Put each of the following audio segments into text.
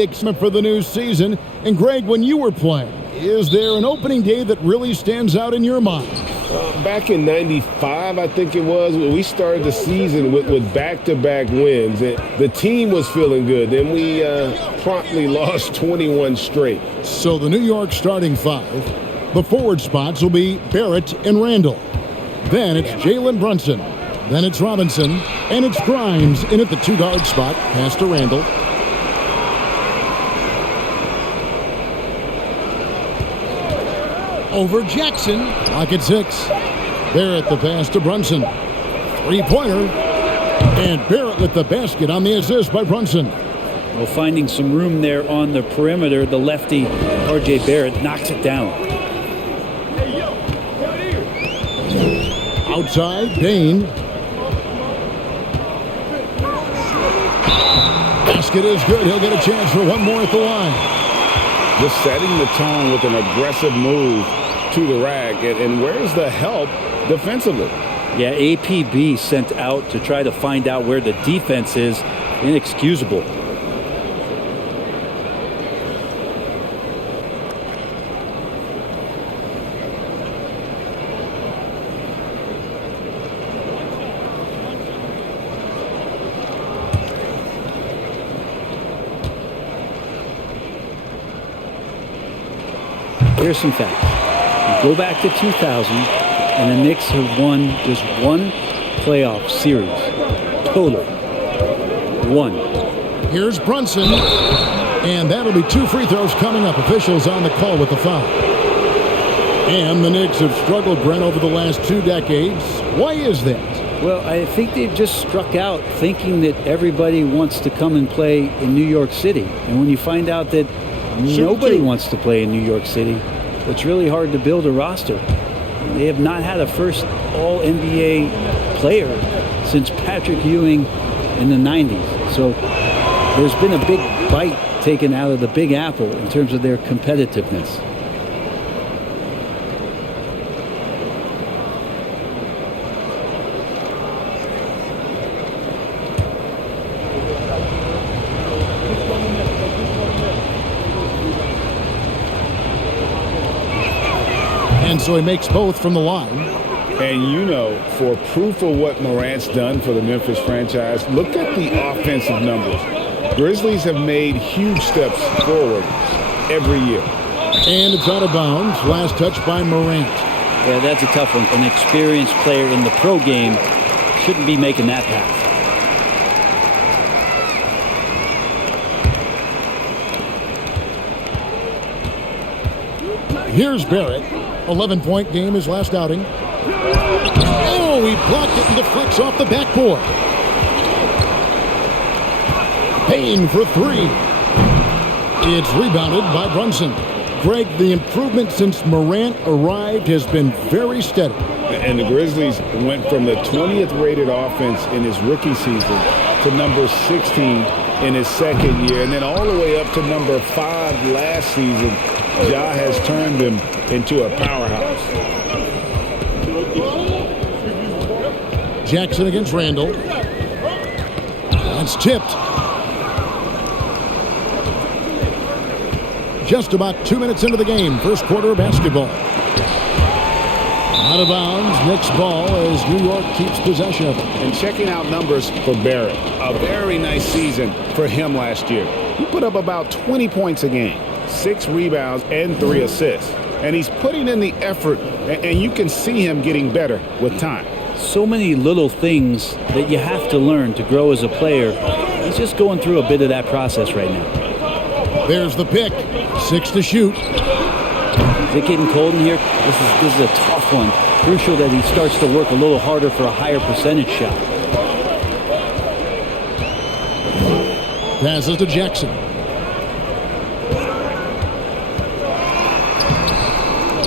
Excitement for the new season. And Greg, when you were playing, is there an opening day that really stands out in your mind? Back in '95, I think it was, we started the season with back-to-back wins. The team was feeling good. Then we promptly lost 21 straight. So the New York starting five, the forward spots will be Barrett and Randall. Then it's Jalen Brunson. Then it's Robinson. And it's Grimes in at the two-guard spot, pass to Randall. Over Jackson. Clock at 6. Barrett the pass to Brunson. Three-pointer. And Barrett with the basket on the assist by Brunson. Well, finding some room there on the perimeter, the lefty R.J. Barrett knocks it down. Outside, Dane. Basket is good. He'll get a chance for one more at the line. Just setting the tone with an aggressive move to the rack. And where's the help defensively? Yeah, APB sent out to try to find out where the defense is. Inexcusable. Here's some facts. Go back to 2000, and the Knicks have won just one playoff series. Total. One. Here's Brunson. And that'll be 2 free throws coming up. Officials on the call with the foul. And the Knicks have struggled, Brent, over the last 2 decades. Why is that? Well, I think they've just struck out thinking that everybody wants to come and play in New York City. And when you find out that nobody wants to play in New York City, it's really hard to build a roster. They have not had a first All-NBA player since Patrick Ewing in the 90s. So there's been a big bite taken out of the Big Apple in terms of their competitiveness. And so he makes both from the line. And you know, for proof of what Morant's done for the Memphis franchise, look at the offensive numbers. Grizzlies have made huge steps forward every year. And it's out of bounds. Last touch by Morant. Yeah, that's a tough one. An experienced player in the pro game shouldn't be making that pass. Here's Barrett. 11-point game, his last outing. Oh, he blocked it and deflects off the backboard. Payne for 3. It's rebounded by Brunson. Greg, the improvement since Morant arrived has been very steady. And the Grizzlies went from the 20th rated offense in his rookie season to number 16 in his second year, and then all the way up to number 5 last season. Ja has turned him into a powerhouse. Jackson against Randall. That's tipped. Just about 2 minutes into the game. First quarter of basketball. Out of bounds. Knicks ball as New York keeps possession of it. And checking out numbers for Barrett. A very nice season for him last year. He put up about 20 points a game. 6 rebounds and 3 assists. And he's putting in the effort, and you can see him getting better with time. So many little things that you have to learn to grow as a player. He's just going through a bit of that process right now. There's the pick. 6 to shoot. Is it getting cold in here? This is a tough one. Crucial that he starts to work a little harder for a higher percentage shot. Passes to Jackson.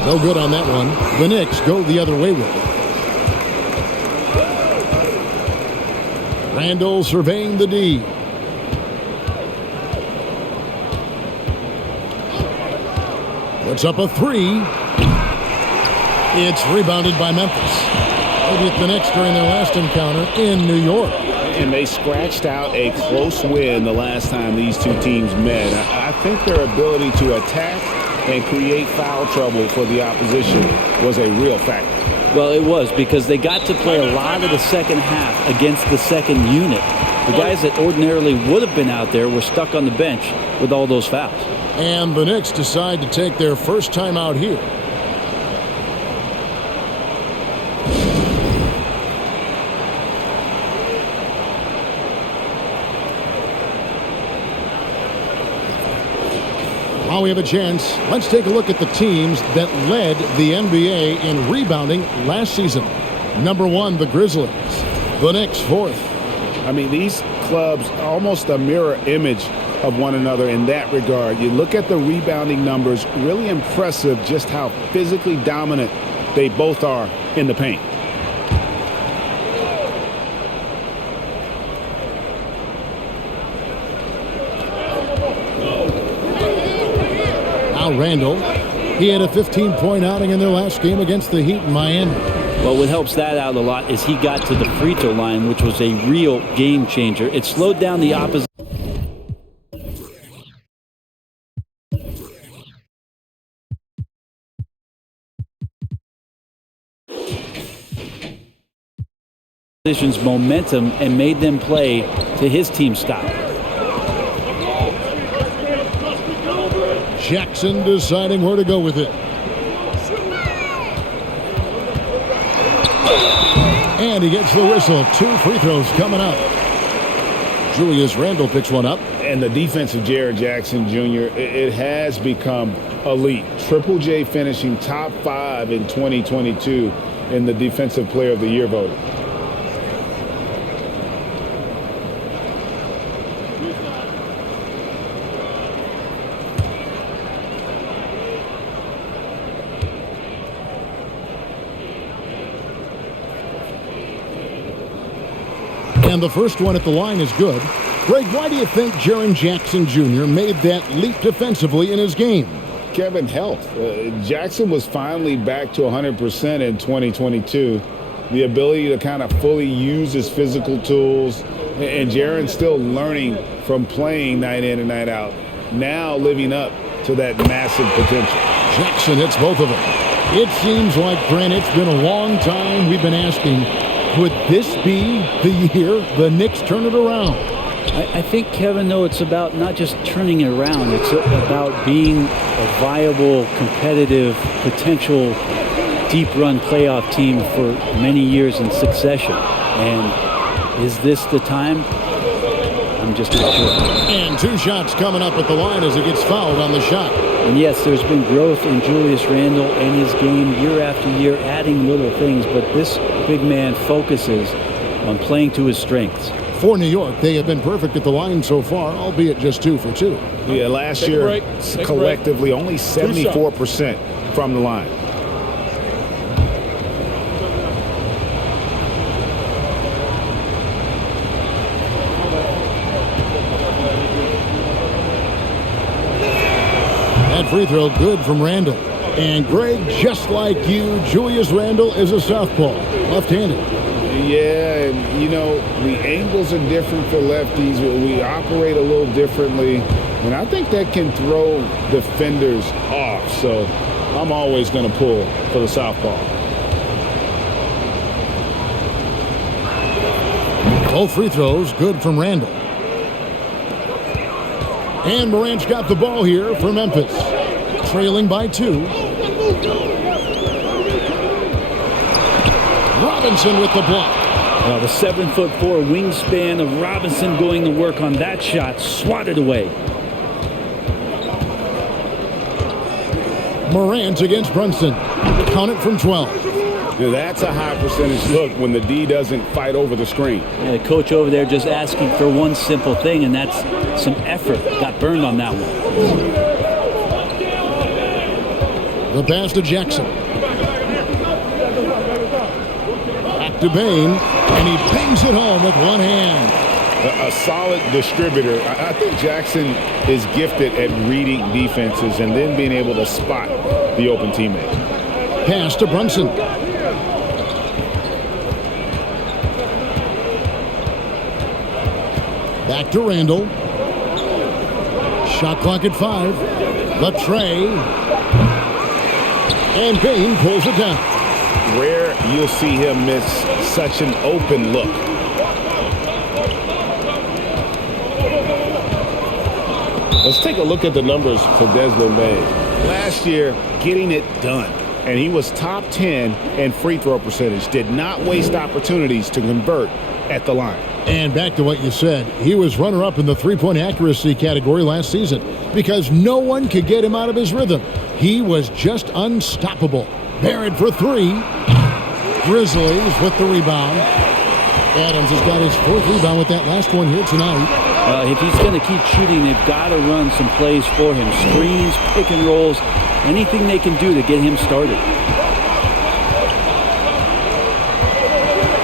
No good on that one. The Knicks go the other way with it. Randall surveying the D. Puts up a 3. It's rebounded by Memphis. Maybe it's the Knicks during their last encounter in New York. And they scratched out a close win the last time these two teams met. I think their ability to attack and create foul trouble for the opposition was a real factor. Well, it was, because they got to play a lot of the second half against the second unit. The guys that ordinarily would have been out there were stuck on the bench with all those fouls. And the Knicks decide to take their first time out here. While we have a chance, let's take a look at the teams that led the NBA in rebounding last season. Number 1, the Grizzlies. The Knicks, 4th. I mean, these clubs are almost a mirror image of one another in that regard. You look at the rebounding numbers, really impressive just how physically dominant they both are in the paint. Randall, he had a 15-point outing in their last game against the Heat in Miami. Well, what helps that out a lot is he got to the free throw line, which was a real game changer. It slowed down the opposition. Opposition's momentum and made them play to his team style. Jackson deciding where to go with it. And he gets the whistle. 2 free throws coming up. Julius Randle picks one up. And the defense of Jaren Jackson Jr., it has become elite. Triple J finishing top 5 in 2022 in the Defensive Player of the Year voting. And the first one at the line is good. Greg, why do you think Jaren Jackson Jr. made that leap defensively in his game? Kevin, health. Jackson was finally back to 100% in 2022. The ability to kind of fully use his physical tools. And Jaren's still learning from playing night in and night out. Now living up to that massive potential. Jackson hits both of them. It seems like, Brent, it's been a long time we've been asking, could this be the year the Knicks turn it around? I think, Kevin, though, it's about not just turning it around. It's about being a viable, competitive, potential deep-run playoff team for many years in succession. And is this the time? I'm just not sure. And 2 shots coming up at the line as he gets fouled on the shot. And yes, there's been growth in Julius Randle and his game year after year, adding little things, but this big man focuses on playing to his strengths. For New York, they have been perfect at the line so far, albeit just 2 for 2. Yeah, last year, collectively, only 74% from the line. That free throw good from Randle. And Greg, just like you, Julius Randle is a southpaw, left-handed. Yeah, and you know, the angles are different for lefties. We operate a little differently, and I think that can throw defenders off. So I'm always going to pull for the southpaw. Both free throws good from Randle. And Morant's got the ball here for Memphis, trailing by 2. Robinson with the block. Well, the 7'4" wingspan of Robinson going to work on that shot, swatted away. Morant against Brunson. Count it from 12. Now that's a high percentage look when the D doesn't fight over the screen. Yeah, the coach over there just asking for one simple thing, and that's some effort. Got burned on that one. The pass to Jackson. Back to Bain, and he bangs it home with one hand. A solid distributor. I think Jackson is gifted at reading defenses and then being able to spot the open teammate. Pass to Brunson. Back to Randall. Shot clock at 5. The tray. And Bane pulls it down. Rare you'll see him miss such an open look. Let's take a look at the numbers for Desmond Bane. Last year, getting it done. And he was top 10 in free throw percentage. Did not waste opportunities to convert at the line. And back to what you said, he was runner-up in the three-point accuracy category last season because no one could get him out of his rhythm. He was just unstoppable. Barrett for 3. Grizzlies with the rebound. Adams has got his 4th rebound with that last one here tonight. If he's going to keep shooting, they've got to run some plays for him. Screens, pick and rolls, anything they can do to get him started.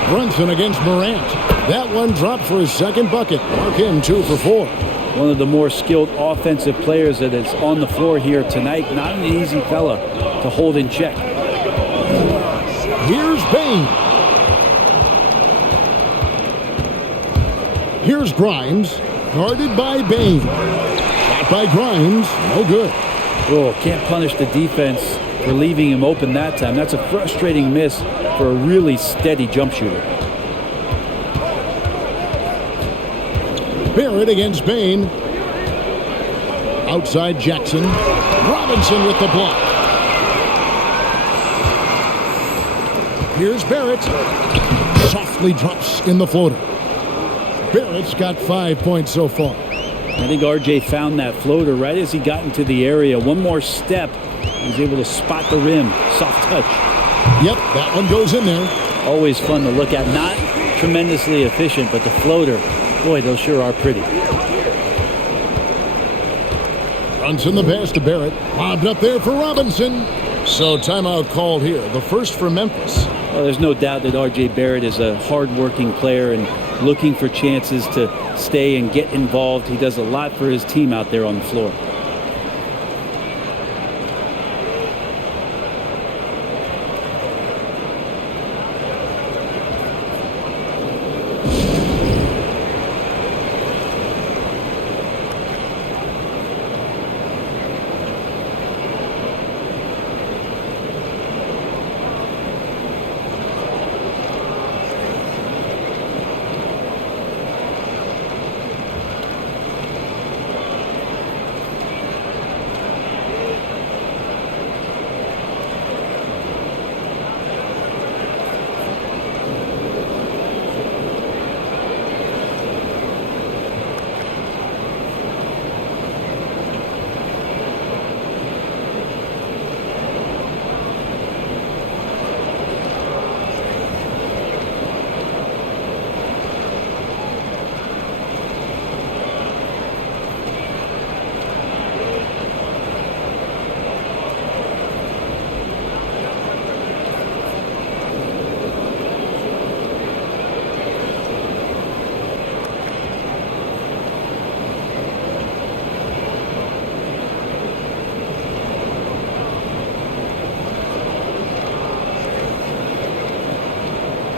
Brunson against Morant. That one dropped for his 2nd bucket. Mark him 2 for 4. One of the more skilled offensive players that is on the floor here tonight. Not an easy fella to hold in check. Here's Bane. Here's Grimes. Guarded by Bane. Shot by Grimes. No good. Oh, can't punish the defense for leaving him open that time. That's a frustrating miss for a really steady jump shooter. Barrett against Bane. Outside Jackson. Robinson with the block. Here's Barrett. Softly drops in the floater. Barrett's got 5 points so far. I think RJ found that floater right as he got into the area. One more step. He was able to spot the rim. Soft touch. Yep, that one goes in there. Always fun to look at. Not tremendously efficient, but the floater, boy, those sure are pretty. Brunson the pass to Barrett. Lobbed up there for Robinson. So timeout called here. The first for Memphis. Well, there's no doubt that RJ Barrett is a hard-working player and looking for chances to stay and get involved. He does a lot for his team out there on the floor.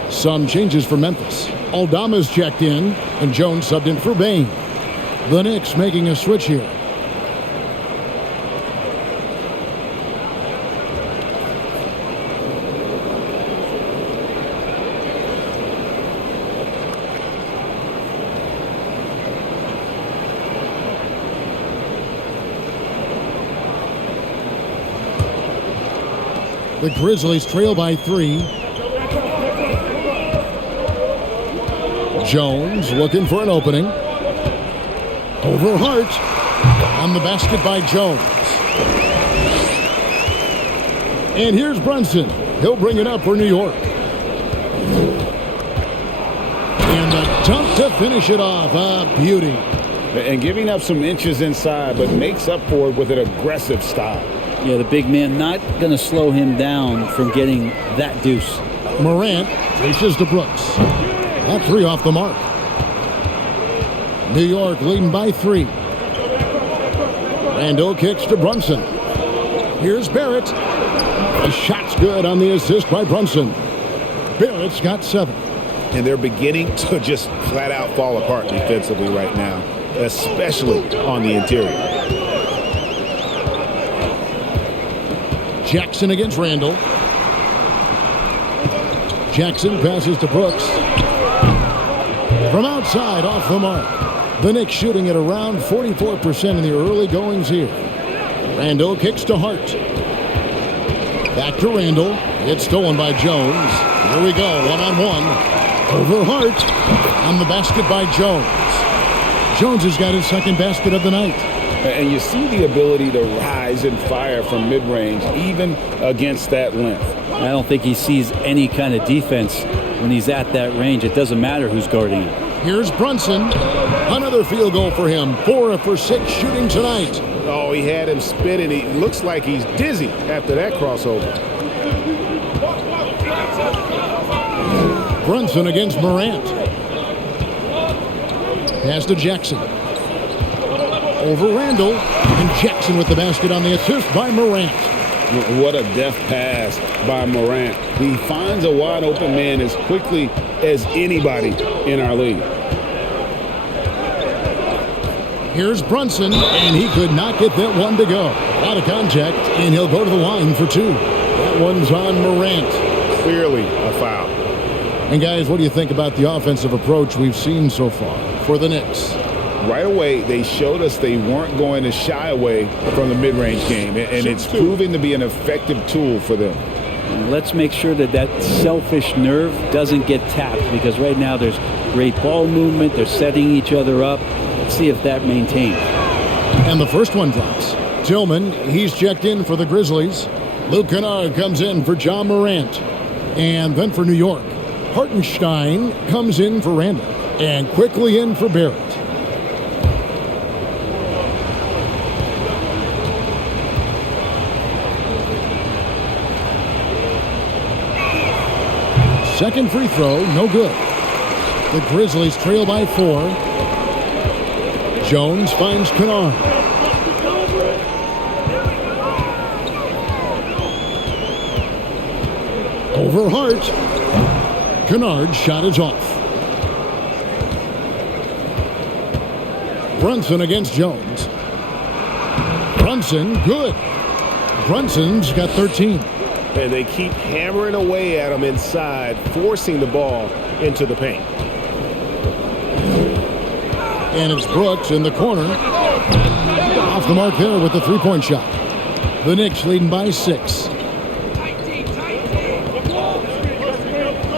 Some changes for Memphis. Aldama's checked in, and Jones subbed in for Bane. The Knicks making a switch here. The Grizzlies trail by 3. Jones looking for an opening. Over Hart. On the basket by Jones. And here's Brunson. He'll bring it up for New York. And the dunk to finish it off. A beauty. And giving up some inches inside, but makes up for it with an aggressive style. Yeah, the big man not going to slow him down from getting that deuce. Morant races to Brooks. That 3 off the mark. New York leading by 3. Randall kicks to Brunson. Here's Barrett. The shot's good on the assist by Brunson. Barrett's got 7. And they're beginning to just flat out fall apart defensively right now, especially on the interior. Jackson against Randall. Jackson passes to Brooks. From outside, off the mark. The Knicks shooting at around 44% in the early goings here. Randall kicks to Hart. Back to Randall. It's stolen by Jones. Here we go, one-on-one. Over Hart. On the basket by Jones. Jones has got his second basket of the night. And you see the ability to rise and fire from mid-range, even against that length. I don't think he sees any kind of defense when he's at that range. It doesn't matter who's guarding him. Here's Brunson. Another field goal for him. 4 for 6 shooting tonight. Oh, he had him spinning. He looks like he's dizzy after that crossover. Brunson against Morant. Pass to Jackson. Over Randall. And Jackson with the basket on the assist by Morant. What a deft pass by Morant. He finds a wide open man as quickly as anybody in our league. Here's Brunson, and he could not get that one to go. Out of contact, and he'll go to the line for 2. That one's on Morant. Clearly a foul. And guys, what do you think about the offensive approach we've seen so far for the Knicks? Right away, they showed us they weren't going to shy away from the mid-range game, and it's proving to be an effective tool for them. And let's make sure that that selfish nerve doesn't get tapped, because right now there's great ball movement. They're setting each other up. Let's see if that maintains. And the first one drops. Tillman, he's checked in for the Grizzlies. Luke Kennard comes in for John Morant. And then for New York, Hartenstein comes in for Randall. And quickly in for Barrett. Second free throw, no good. The Grizzlies trail by 4. Jones finds Kennard. Over Hart. Kennard's shot is off. Brunson against Jones. Brunson, good. Brunson's got 13. And they keep hammering away at him inside, forcing the ball into the paint. And it's Brooks in the corner. Off the mark there with the three-point shot. The Knicks leading by 6.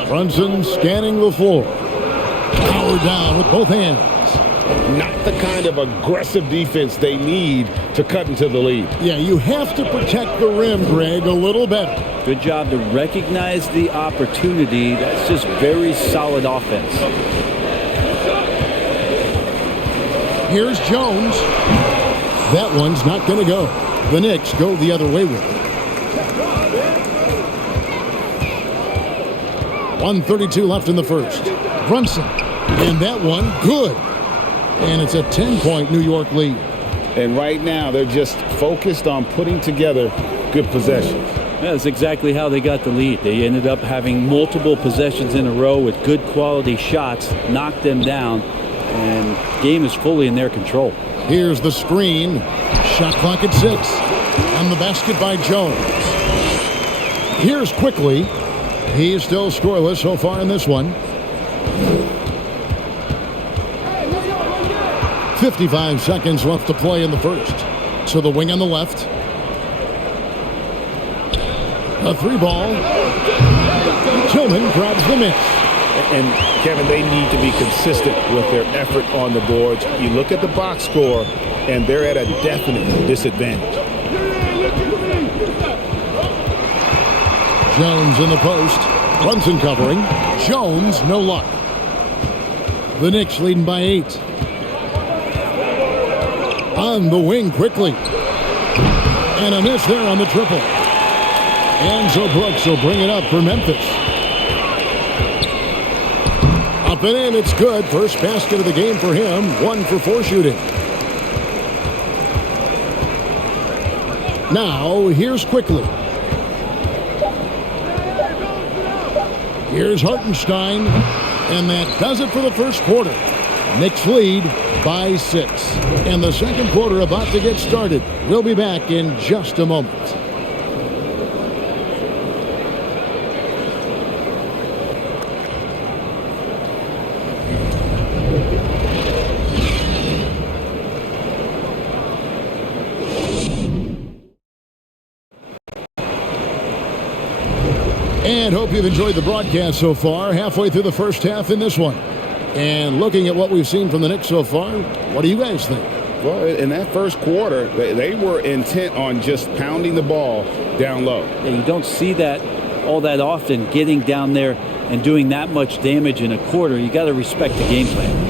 Brunson scanning the floor. Powered down with both hands. Not the kind of aggressive defense they need to cut into the lead. Yeah, you have to protect the rim, Greg, a little better. Good job to recognize the opportunity. That's just very solid offense. Here's Jones. That one's not going to go. The Knicks go the other way with it. 1:32 left in the first. Brunson. And that one, good. And it's a 10-point New York lead. And right now, they're just focused on putting together good possessions. That's exactly how they got the lead. They ended up having multiple possessions in a row with good quality shots, knocked them down, and game is fully in their control. Here's the screen. Shot clock at 6. And the basket by Jones. Here's quickly. He's still scoreless so far in this one. 55 seconds left to play in the first. So the wing on the left. A 3-ball. Tillman grabs the miss. And, Kevin, they need to be consistent with their effort on the boards. You look at the box score, and they're at a definite disadvantage. Jones in the post. Brunson covering. Jones, no luck. The Knicks leading by 8. On the wing quickly. And a miss there on the triple. And so Brooks will bring it up for Memphis. Up and in, it's good. First basket of the game for him. 1 for 4 shooting. Now, here's quickly. Here's Hartenstein. And that does it for the first quarter. Knicks lead by 6. And the second quarter about to get started. We'll be back in just a moment. And hope you've enjoyed the broadcast so far. Halfway through the first half in this one. And looking at what we've seen from the Knicks so far, what do you guys think? Well, in that first quarter, they were intent on just pounding the ball down low. And you don't see that all that often, getting down there and doing that much damage in a quarter. You got to respect the game plan.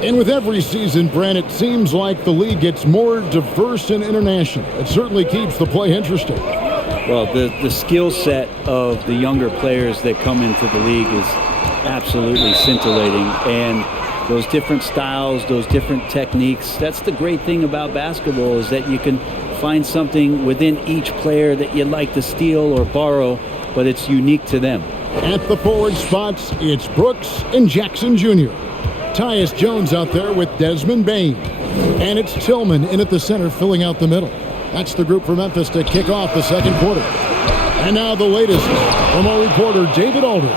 And with every season, Brent, it seems like the league gets more diverse and international. It certainly keeps the play interesting. Well, the skill set of the younger players that come into the league is absolutely scintillating. And those different styles, those different techniques, that's the great thing about basketball, is that you can find something within each player that you like to steal or borrow, but it's unique to them. At the forward spots, it's Brooks and Jackson Jr. Tyus Jones out there with Desmond Bane. And it's Tillman in at the center, filling out the middle. That's the group for Memphis to kick off the second quarter. And now the latest from our reporter, David Aldridge.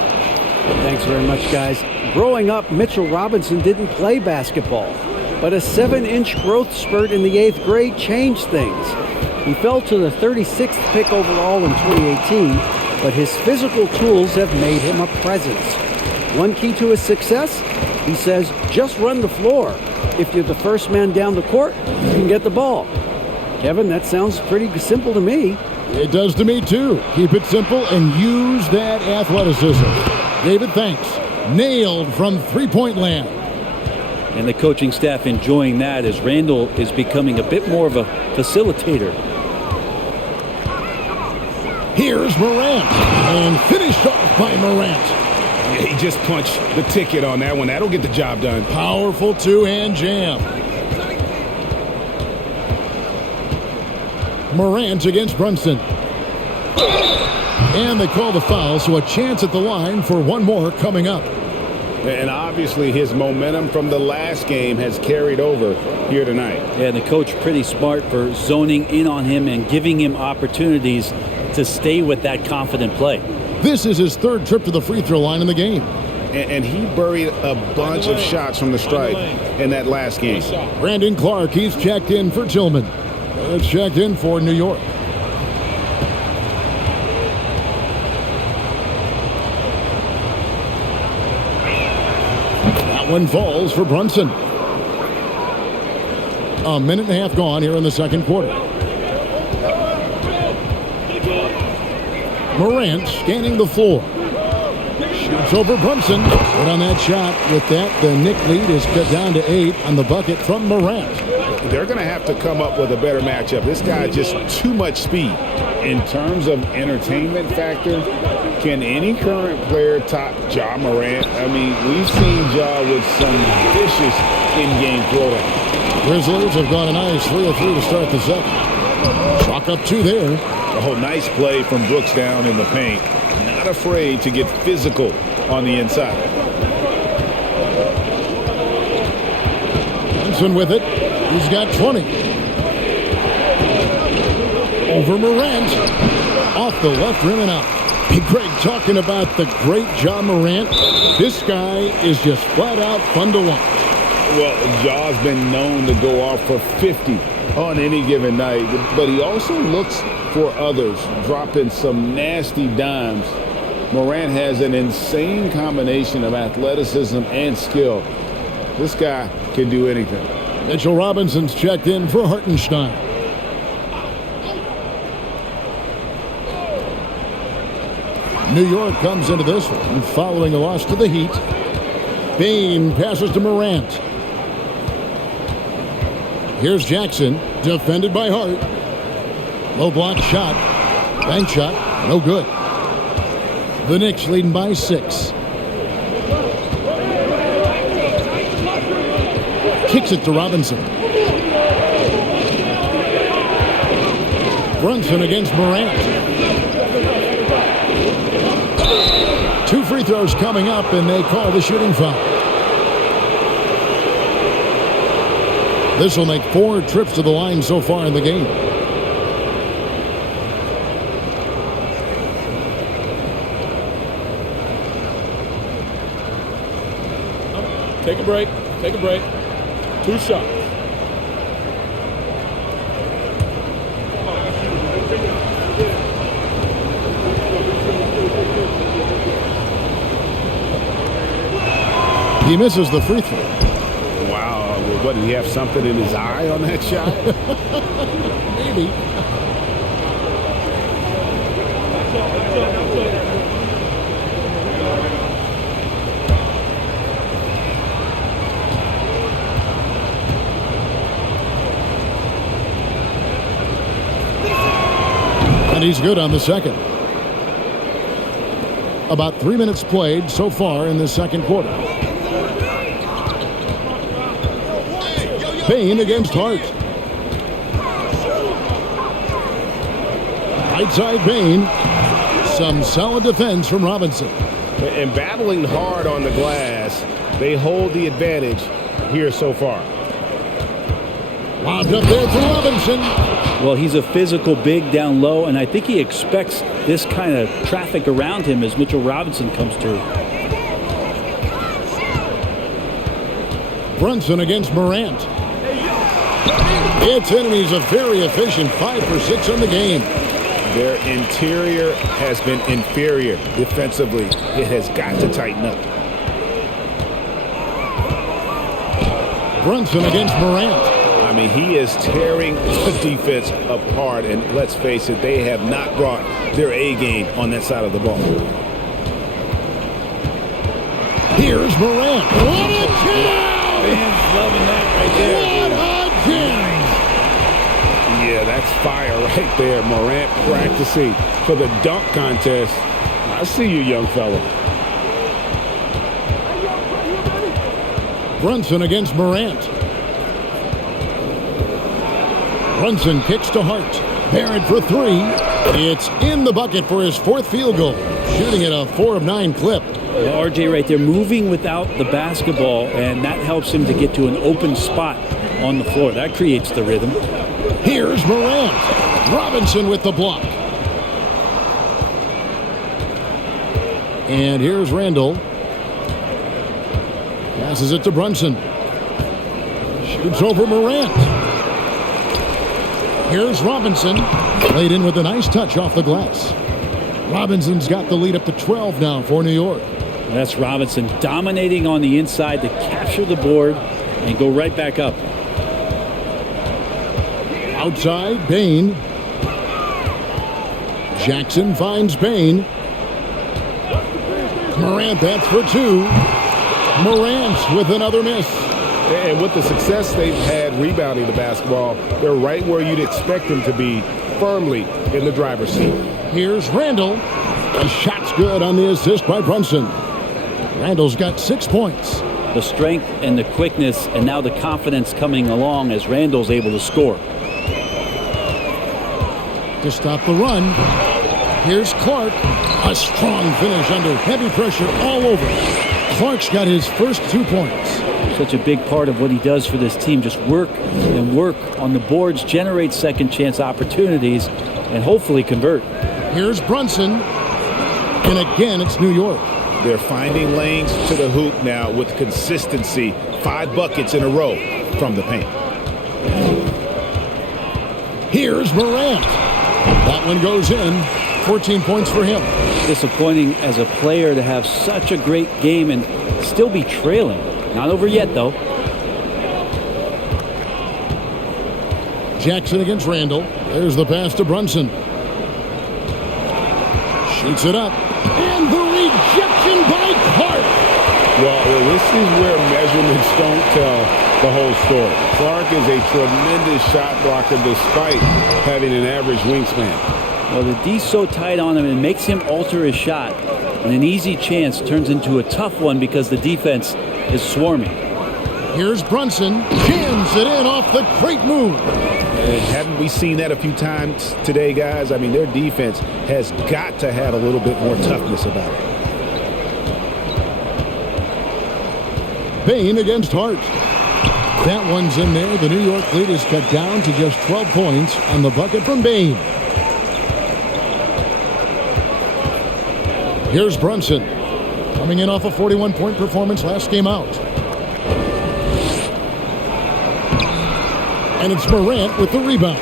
Thanks very much, guys. Growing up, Mitchell Robinson didn't play basketball, but a 7-inch growth spurt in the 8th grade changed things. He fell to the 36th pick overall in 2018, but his physical tools have made him a presence. One key to his success? He says, just run the floor. If you're the first man down the court, you can get the ball. Kevin, that sounds pretty simple to me. It does to me, too. Keep it simple and use that athleticism. David, thanks. Nailed from three-point land. And the coaching staff enjoying that as Randall is becoming a bit more of a facilitator. Here's Morant. And finished off by Morant. He just punched the ticket on that one. That'll get the job done. Powerful two-hand jam. Morant against Brunson. And they call the foul, so a chance at the line for one more coming up. And obviously his momentum from the last game has carried over here tonight. Yeah, and the coach pretty smart for zoning in on him and giving him opportunities to stay with that confident play. This is his third trip to the free throw line in the game. And he buried a bunch of shots from the stripe in that last game. Brandon Clark, he's checked in for Tillman. It's checked in for New York. That one falls for Brunson. A minute and a half gone here in the second quarter. Morant scanning the floor. Shoots over Brunson. But on that shot, with that, the Knick lead is cut down to 8 on the bucket from Morant. They're going to have to come up with a better matchup. This guy just too much speed. In terms of entertainment factor, can any current player top Ja Morant? I mean, we've seen Ja with some vicious in-game throwing. Grizzlies have gone a nice 3 of 3 to start the second. Chalk up 2 there. Oh, nice play from Brooks down in the paint. Not afraid to get physical on the inside. Brunson with it. He's got 20. Over Morant. Off the left rim and out. Hey, Greg, talking about the great Ja Morant. This guy is just flat out fun to watch. Well, Ja's been known to go off for 50 on any given night, but he also looks for others, dropping some nasty dimes. Morant has an insane combination of athleticism and skill. This guy can do anything. Mitchell Robinson's checked in for Hartenstein. New York comes into this one following a loss to the Heat. Bane passes to Morant. Here's Jackson, defended by Hart. Low block shot. Bank shot. No good. The Knicks leading by 6. Kicks it to Robinson. Brunson against Morant. 2 free throws coming up, and they call the shooting foul. This will make 4 trips to the line so far in the game. Take a break. Take a break. 2 shots. He misses the free throw. Wow. What, did he have something in his eye on that shot? Maybe. And he's good on the second. About 3 minutes played so far in the second quarter. Payne against Hart. Right side Payne. Some solid defense from Robinson. And battling hard on the glass, they hold the advantage here so far. Lobbed up there for Robinson. Well, he's a physical big down low, and I think he expects this kind of traffic around him as Mitchell Robinson comes through. Brunson against Morant. It's in, and he's a very efficient 5 for 6 on the game. Their interior has been inferior defensively. It has got to tighten up. Brunson against Morant. I mean, he is tearing the defense apart, and let's face it, they have not brought their A game on that side of the ball. Here's Morant. What a jam! Fans loving that right there. What a jam! Yeah, that's fire right there. Morant practicing for the dunk contest. I see you, young fella. Brunson against Morant. Brunson kicks to Hart. Barrett for 3. It's in the bucket for his 4th field goal. Shooting at a 4 of 9 clip. Well, RJ right there moving without the basketball, and that helps him to get to an open spot on the floor. That creates the rhythm. Here's Morant. Robinson with the block. And here's Randall. Passes it to Brunson. Shoots over Morant. Here's Robinson. Laid in with a nice touch off the glass. Robinson's got the lead up to 12 now for New York. That's Robinson dominating on the inside to capture the board and go right back up. Outside, Payne. Jackson finds Payne. Morant, that's for 2. Morant with another miss. And with the success they've had rebounding the basketball, they're right where you'd expect them to be, firmly in the driver's seat. Here's Randall. The shot's good on the assist by Brunson. Randall's got 6 points. The strength and the quickness, and now the confidence coming along as Randall's able to score. To stop the run, here's Clark. A strong finish under heavy pressure all over. Clark's got his first 2 points. Such a big part of what he does for this team. Just work and work on the boards, generate second chance opportunities, and hopefully convert. Here's Brunson. And again, it's New York. They're finding lanes to the hoop now with consistency. 5 buckets in a row from the paint. Here's Morant. That one goes in. 14 points for him. Disappointing as a player to have such a great game and still be trailing. Not over yet, though. Jackson against Randall. There's the pass to Brunson. Shoots it up. And the rejection by Clark. Well, this is where measurements don't tell the whole story. Clark is a tremendous shot blocker despite having an average wingspan. Well, the D's so tight on him, it makes him alter his shot. And an easy chance turns into a tough one because the defense is swarming. Here's Brunson. Jams it in off the great move. And haven't we seen that a few times today, guys? I mean, their defense has got to have a little bit more toughness about it. Bane against Hart. That one's in there. The New York lead is cut down to just 12 points on the bucket from Bane. Here's Brunson, coming in off a 41-point performance last game out. And it's Morant with the rebound.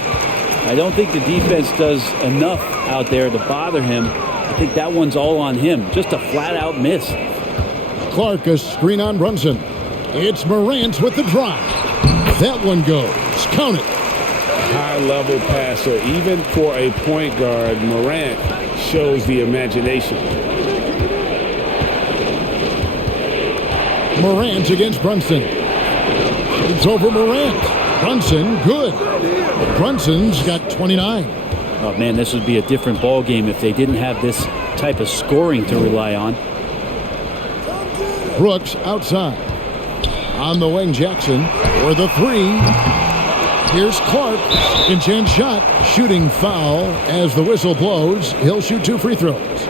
I don't think the defense does enough out there to bother him. I think that one's all on him. Just a flat-out miss. Clark, a screen on Brunson. It's Morant with the drive. That one goes. Count it. High-level passer. Even for a point guard, Morant shows the imagination. Morant against Brunson. It's over Morant. Brunson, good. Brunson's got 29. Oh, man, this would be a different ball game if they didn't have this type of scoring to rely on. Brooks outside. On the wing, Jackson for the three. Here's Clark. Second chance shot. Shooting foul as the whistle blows. He'll shoot 2 free throws.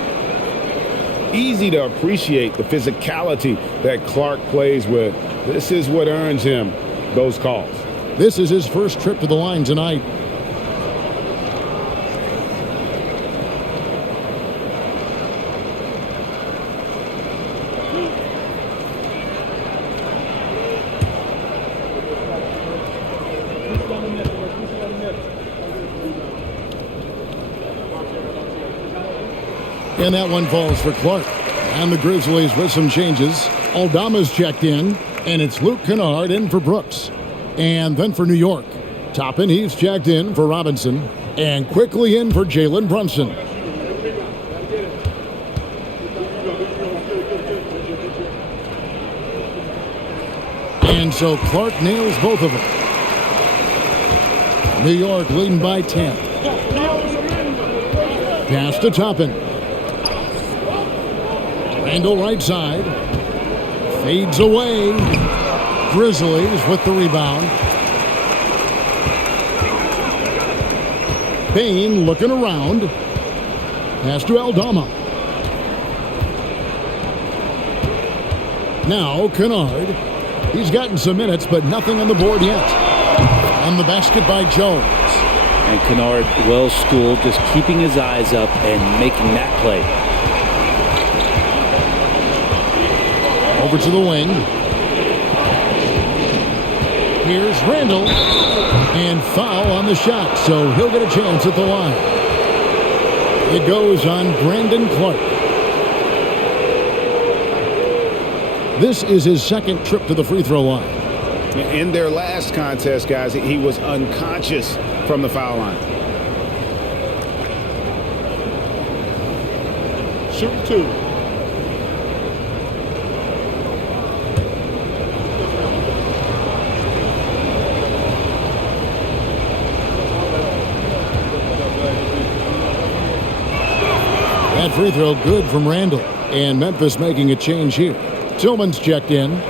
Easy to appreciate the physicality that Clark plays with. This is what earns him those calls. This is his first trip to the line tonight. And that one falls for Clark. And the Grizzlies with some changes. Aldama's checked in, and it's Luke Kennard in for Brooks. And then for New York, Toppin, he's checked in for Robinson, and quickly in for Jalen Brunson. And so Clark nails both of them. New York leading by 10. Pass to Toppin. Randall right side. Fades away. Grizzlies with the rebound. Bane looking around. Pass to Aldama. Now Kennard. He's gotten some minutes, but nothing on the board yet. On the basket by Jones. And Kennard, well schooled, just keeping his eyes up and making that play. Over to the wing. Here's Randall. And foul on the shot, so he'll get a chance at the line. It goes on Brandon Clark. This is his second trip to the free throw line. In their last contest, guys, he was unconscious from the foul line. Shooting 2. That free throw good from Randall. And Memphis making a change here. Tillman's checked in.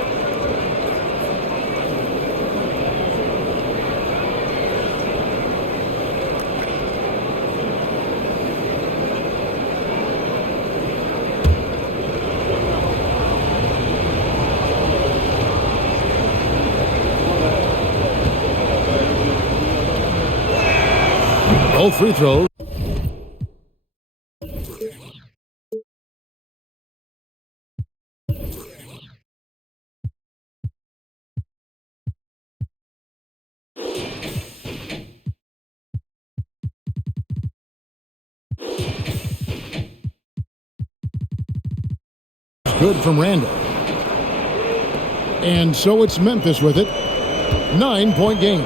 Both free throws. Good from Randall. And so it's Memphis with it. 9-point game.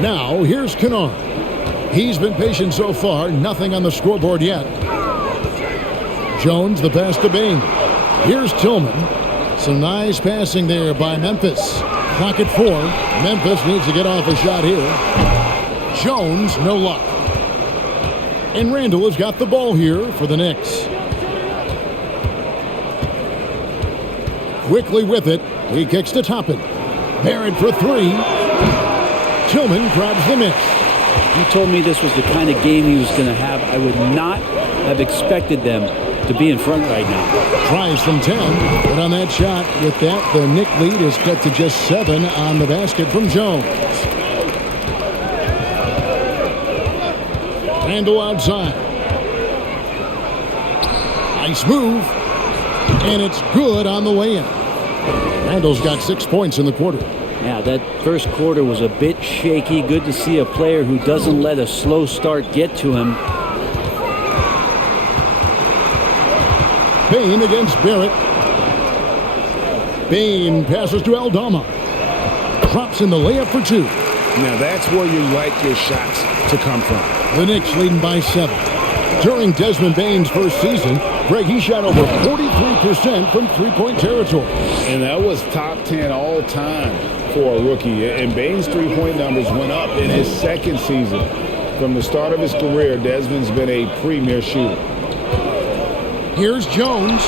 Now, here's Kennard. He's been patient so far. Nothing on the scoreboard yet. Jones, the pass to Bain. Here's Tillman. Some nice passing there by Memphis. Clock at 4. Memphis needs to get off a shot here. Jones, no luck. And Randall has got the ball here for the Knicks. Quickly with it, he kicks to Toppin. Barrett for 3. Tillman grabs the miss. You told me this was the kind of game he was going to have. I would not have expected them to be in front right now. Tries from 10, but on that shot, with that, the Knick lead is cut to just 7 on the basket from Jones. Randall outside. Nice move. And it's good on the way in. Randall's got 6 points in the quarter. Yeah, that first quarter was a bit shaky. Good to see a player who doesn't let a slow start get to him. Bain against Barrett. Bain passes to Aldama. Drops in the layup for 2. Now that's where you like your shots to come from. The Knicks leading by 7. During Desmond Bain's first season, Greg, he shot over 43% from three-point territory. And that was top 10 all time for a rookie. And Bain's three-point numbers went up in his second season. From the start of his career, Desmond's been a premier shooter. Here's Jones.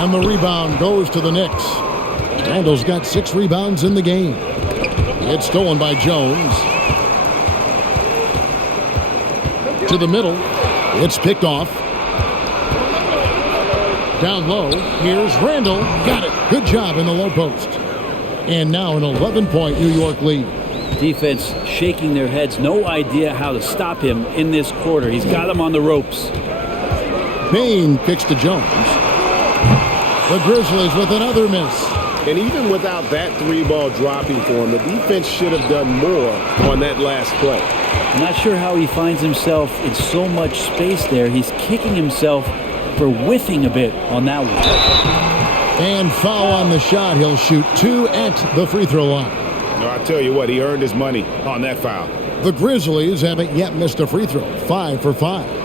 And the rebound goes to the Knicks. Randall's got 6 rebounds in the game. It's stolen by Jones. To the middle. It's picked off. Down low. Here's Randall. Got it. Good job in the low post. And now an 11-point New York lead. Defense shaking their heads. No idea how to stop him in this quarter. He's got him on the ropes. Bain kicks to Jones. The Grizzlies with another miss. And even without that 3-ball dropping for him, the defense should have done more on that last play. I'm not sure how he finds himself in so much space there. He's kicking himself for whiffing a bit on that one. And foul on the shot. He'll shoot 2 at the free throw line. No, I tell you what, he earned his money on that foul. The Grizzlies haven't yet missed a free throw. 5 for 5.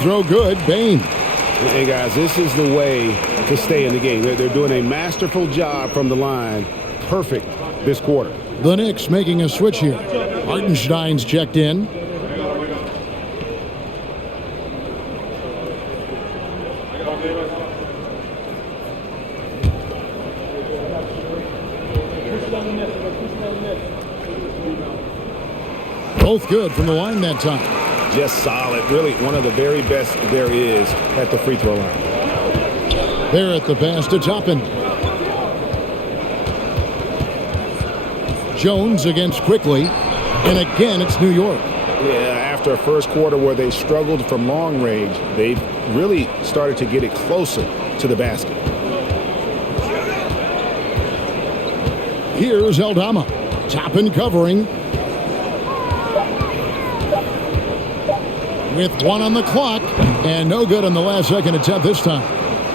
Throw good, Bain. Hey, guys, this is the way to stay in the game. They're doing a masterful job from the line. Perfect this quarter. The Knicks making a switch here. Hartenstein's checked in. Both good from the line that time. Just solid. Really one of the very best there is at the free throw line. Barrett the pass to Toppin. Jones against Quickly. And again, it's New York. Yeah, after a first quarter where they struggled from long range, they really started to get it closer to the basket. Here's Aldama. Toppin covering. With 1 on the clock, and no good on the last second attempt this time.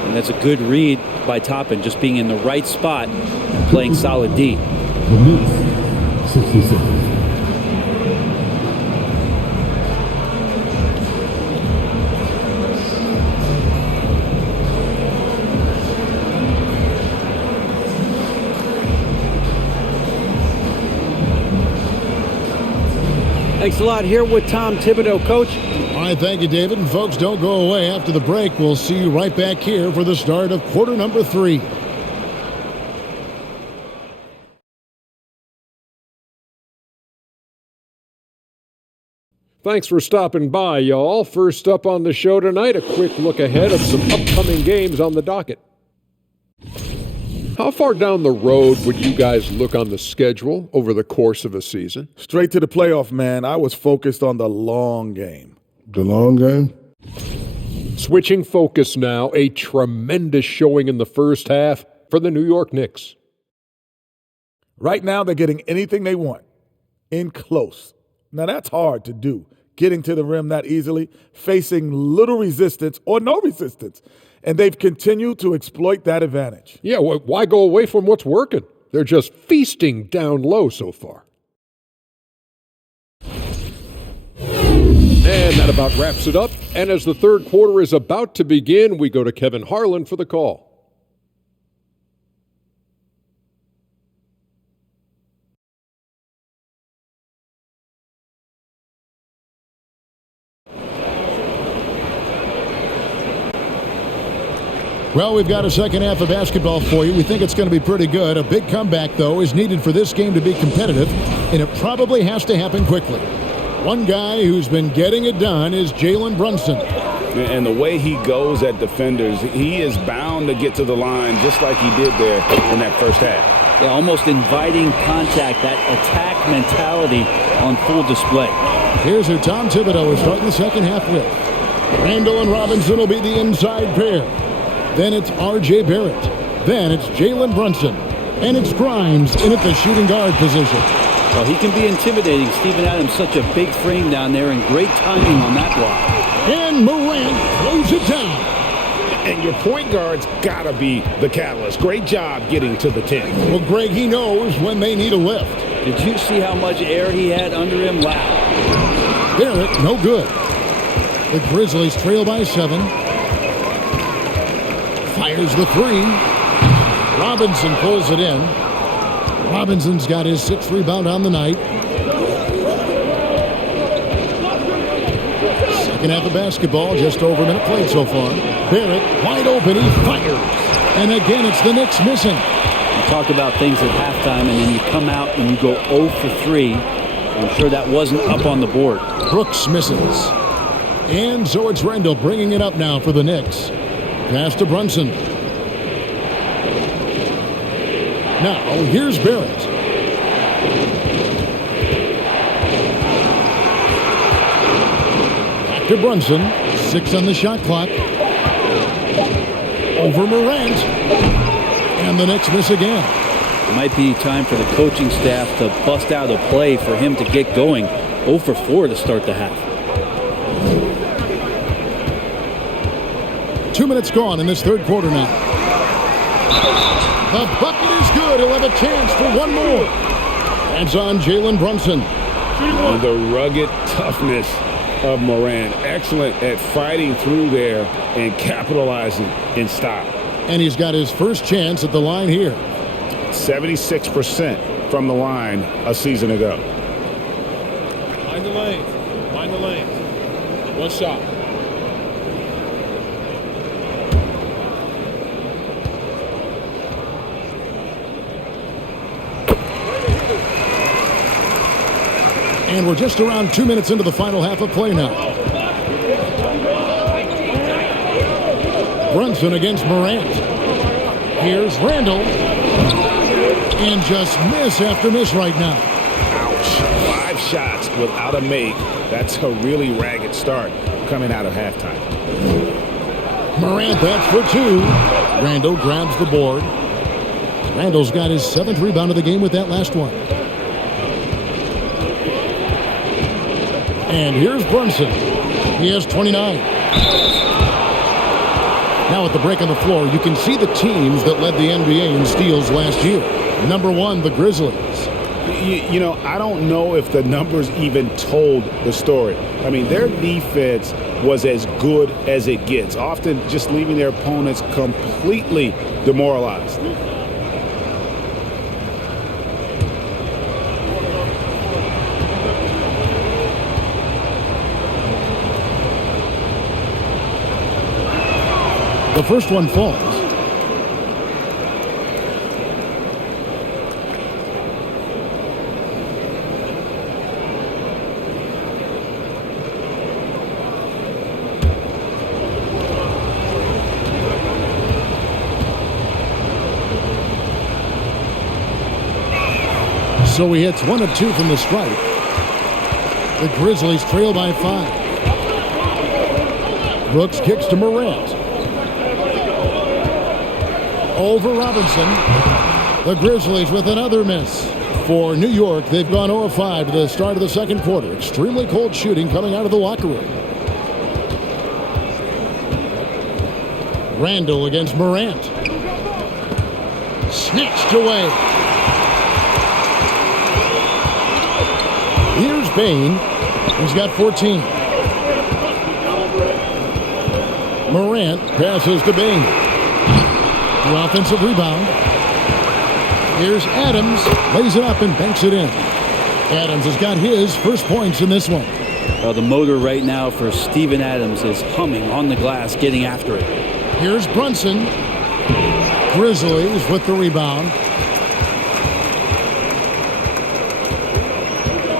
And that's a good read by Toppin, just being in the right spot and playing solid D. The Knicks, 66. Thanks a lot. Here with Tom Thibodeau, Coach. All right, thank you, David. And folks, don't go away. After the break, we'll see you right back here for the start of quarter number 3. Thanks for stopping by, y'all. First up on the show tonight, a quick look ahead of some upcoming games on the docket. How far down the road would you guys look on the schedule over the course of a season? Straight to the playoff, man. I was focused on the long game. The long game? Switching focus now, a tremendous showing in the first half for the New York Knicks. Right now, they're getting anything they want in close. Now, that's hard to do, getting to the rim that easily, facing little resistance or no resistance. And they've continued to exploit that advantage. Yeah, why go away from what's working? They're just feasting down low so far. And that about wraps it up. And as the third quarter is about to begin, we go to Kevin Harlan for the call. Well, we've got a second half of basketball for you. We think it's going to be pretty good. A big comeback, though, is needed for this game to be competitive, and it probably has to happen quickly. One guy who's been getting it done is Jalen Brunson. And the way he goes at defenders, he is bound to get to the line just like he did there in that first half. Yeah, almost inviting contact, that attack mentality on full display. Here's who Tom Thibodeau is starting the second half with. Randall and Robinson will be the inside pair. Then it's R.J. Barrett. Then it's Jalen Brunson. And it's Grimes in at the shooting guard position. Well, he can be intimidating. Steven Adams, such a big frame down there, and great timing on that block. And Morant throws it down. And your point guard's got to be the catalyst. Great job getting to the 10. Well, Greg, he knows when they need a lift. Did you see how much air he had under him? Wow. Barrett, no good. The Grizzlies trail by 7. Fires the 3. Robinson pulls it in. Robinson's got his 6th rebound on the night. Second half of basketball, just over a minute played so far. Barrett, wide open, he fires. And again, it's the Knicks missing. You talk about things at halftime, and then you come out and you go 0 for 3. I'm sure that wasn't up on the board. Brooks misses. And so it's Randall bringing it up now for the Knicks. Pass to Brunson. Now, here's Barrett. Back to Brunson. 6 on the shot clock. Over Morant. And the Knicks miss again. It might be time for the coaching staff to bust out a play for him to get going. 0 for 4 to start the half. 2 minutes gone in this third quarter now. The bucket is good. He'll have a chance for one more. That's on Jalen Brunson. The rugged toughness of Morant. Excellent at fighting through there and capitalizing in style. And he's got his first chance at the line here. 76% from the line a season ago. Mind the lanes. Mind the lanes. One shot. And we're just around 2 minutes into the final half of play now. Brunson against Morant. Here's Randall. And just miss after miss right now. Ouch. 5 shots without a make. That's a really ragged start coming out of halftime. Morant bats for 2. Randall grabs the board. Randall's got his 7th rebound of the game with that last one. And here's Brunson. He has 29. Now at the break on the floor, you can see the teams that led the NBA in steals last year. Number 1, the Grizzlies. You know, I don't know if the numbers even told the story. I mean, their defense was as good as it gets, often just leaving their opponents completely demoralized. The first one falls. So he hits 1 of 2 from the stripe. The Grizzlies trail by 5. Brooks kicks to Morant. Over Robinson. The Grizzlies with another miss. For New York, they've gone 0-5 to the start of the second quarter. Extremely cold shooting coming out of the locker room. Randall against Morant. Snatched away. Here's Bane. He's got 14. Morant passes to Bane. The offensive rebound. Here's Adams. Lays it up and banks it in. Adams has got his first points in this one. The motor right now for Steven Adams is humming on the glass, getting after it. Here's Brunson. Grizzlies with the rebound.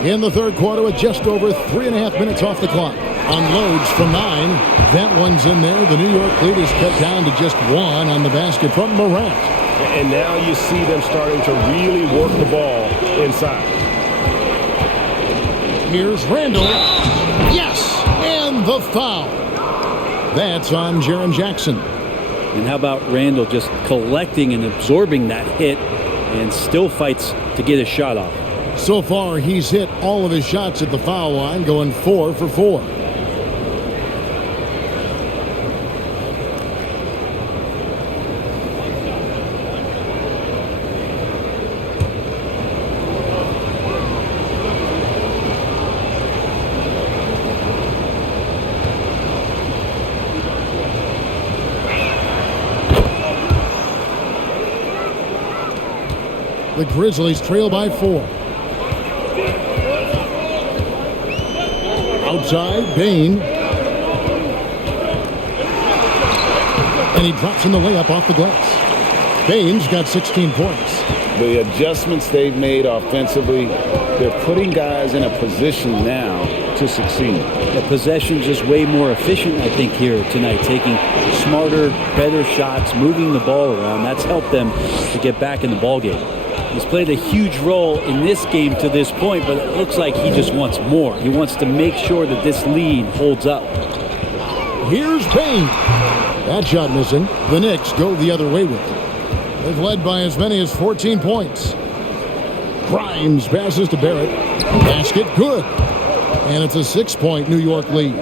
In the third quarter with just over 3.5 minutes off the clock. Unloads from 9. That one's in there. The New York lead is cut down to just 1 on the basket from Morant. And now you see them starting to really work the ball inside. Here's Randall. Yes! And the foul. That's on Jaren Jackson. And how about Randall just collecting and absorbing that hit and still fights to get his shot off. So far, he's hit all of his shots at the foul line, going 4 for 4. The Grizzlies trail by 4. Outside, Bane. And he drops in the layup off the glass. Bane's got 16 points. The adjustments they've made offensively, they're putting guys in a position now to succeed. The possession just way more efficient, I think, here tonight, taking smarter, better shots, moving the ball around. That's helped them to get back in the ball game. He's played a huge role in this game to this point, but it looks like he just wants more. He wants to make sure that this lead holds up. Here's Bane. That shot missing. The Knicks go the other way with it. They've led by as many as 14 points. Grimes passes to Barrett. Basket good. And it's a 6-point New York lead.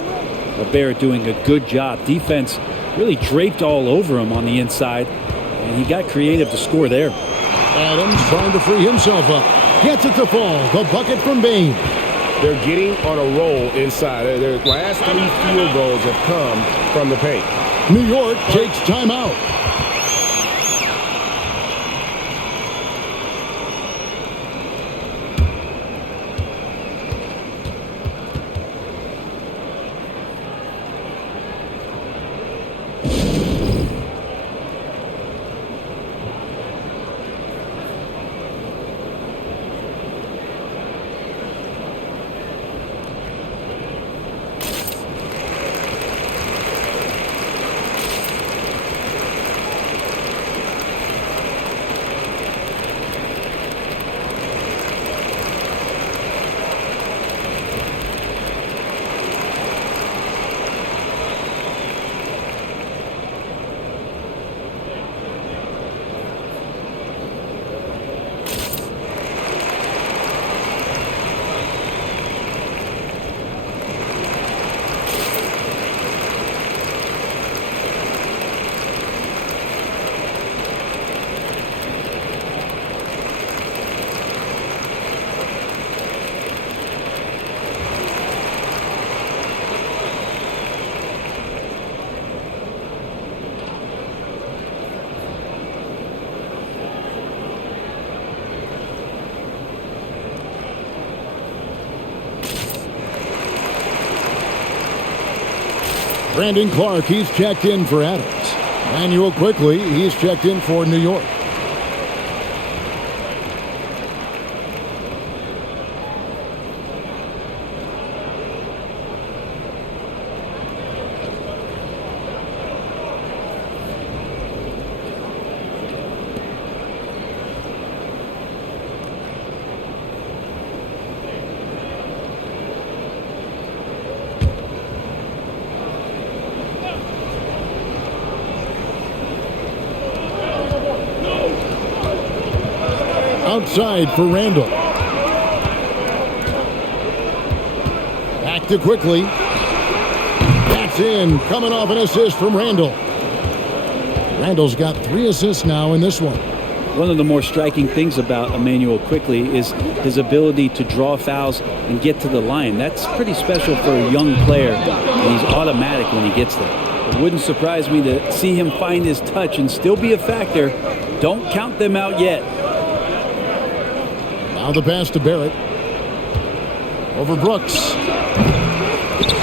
Barrett doing a good job. Defense really draped all over him on the inside, and he got creative to score there. Adams trying to free himself up. Gets it to fall. The bucket from Bane. They're getting on a roll inside. Their last 3 field goals have come from the paint. New York takes timeout. Brandon Clark, he's checked in for Adams. Manuel Quickly, he's checked in for New York. outside for Randall. Back to Quickly. That's in. Coming off an assist from Randall. Randall's got 3 assists now in this one. One of the more striking things about Emmanuel Quickly is his ability to draw fouls and get to the line. That's pretty special for a young player, and he's automatic when he gets there. It wouldn't surprise me to see him find his touch and still be a factor. Don't count them out yet. Now the pass to Barrett. Over Brooks.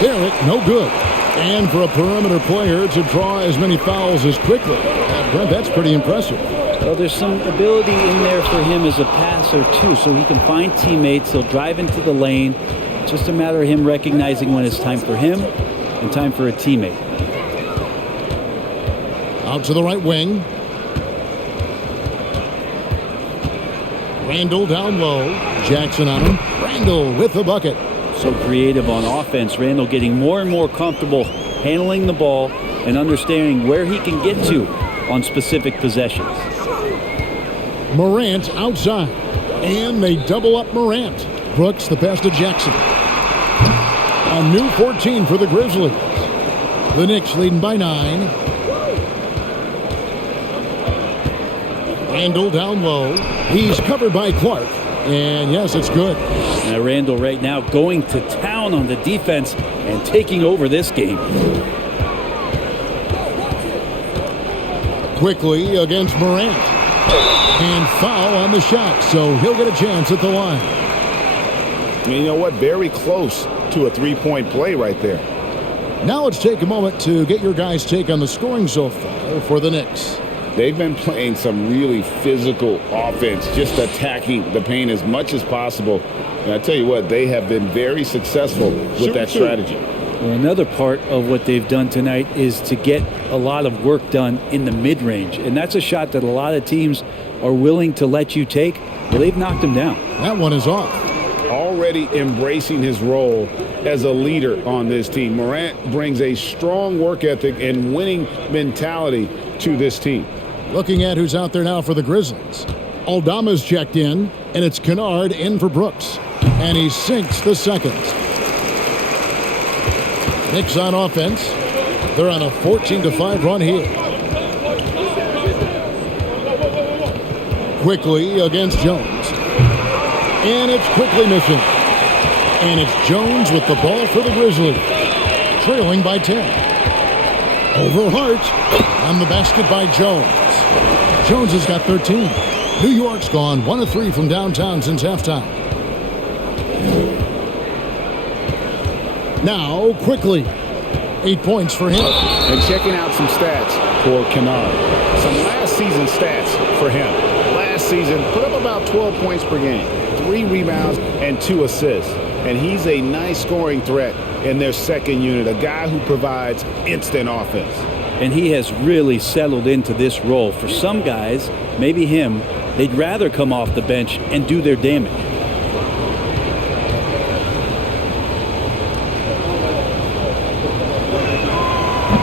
Barrett, no good. And for a perimeter player to draw as many fouls as Quickly. Brent, that's pretty impressive. Well, there's some ability in there for him as a passer, too, so he can find teammates. He'll drive into the lane. It's just a matter of him recognizing when it's time for him and time for a teammate. Out to the right wing. Randall down low. Jackson on him. Randall with the bucket. So creative on offense. Randall getting more and more comfortable handling the ball and understanding where he can get to on specific possessions. Morant outside. And they double up Morant. Brooks the pass to Jackson. A new 14 for the Grizzlies. The Knicks leading by 9. Randall down low. He's covered by Clark. And yes, it's good. Now Randall right now going to town on the defense and taking over this game. Quickly against Morant. And foul on the shot, so he'll get a chance at the line. And you know what? Very close to a three-point play right there. Now let's take a moment to get your guys' take on the scoring so far for the Knicks. They've been playing some really physical offense, just attacking the paint as much as possible. And I tell you what, they have been very successful with that strategy. Well, another part of what they've done tonight is to get a lot of work done in the mid-range. And that's a shot that a lot of teams are willing to let you take. Well, they've knocked him down. That one is off. Already embracing his role as a leader on this team. Morant brings a strong work ethic and winning mentality to this team. Looking at who's out there now for the Grizzlies. Aldama's checked in, and it's Kennard in for Brooks. And he sinks the second. Knicks on offense. They're on a 14-5 run here. Quickly against Jones. And it's Quickly missing. And it's Jones with the ball for the Grizzlies. Trailing by 10. Over Hart. On the basket by Jones. Jones has got 13. New York's gone 1 of 3 from downtown since halftime. Now, Quickly. 8 points for him. And checking out some stats for Kennard. Some last season stats for him. Last season, put up about 12 points per game, 3 rebounds, and 2 assists. And he's a nice scoring threat in their second unit, a guy who provides instant offense. And he has really settled into this role. For some guys, maybe him, they'd rather come off the bench and do their damage.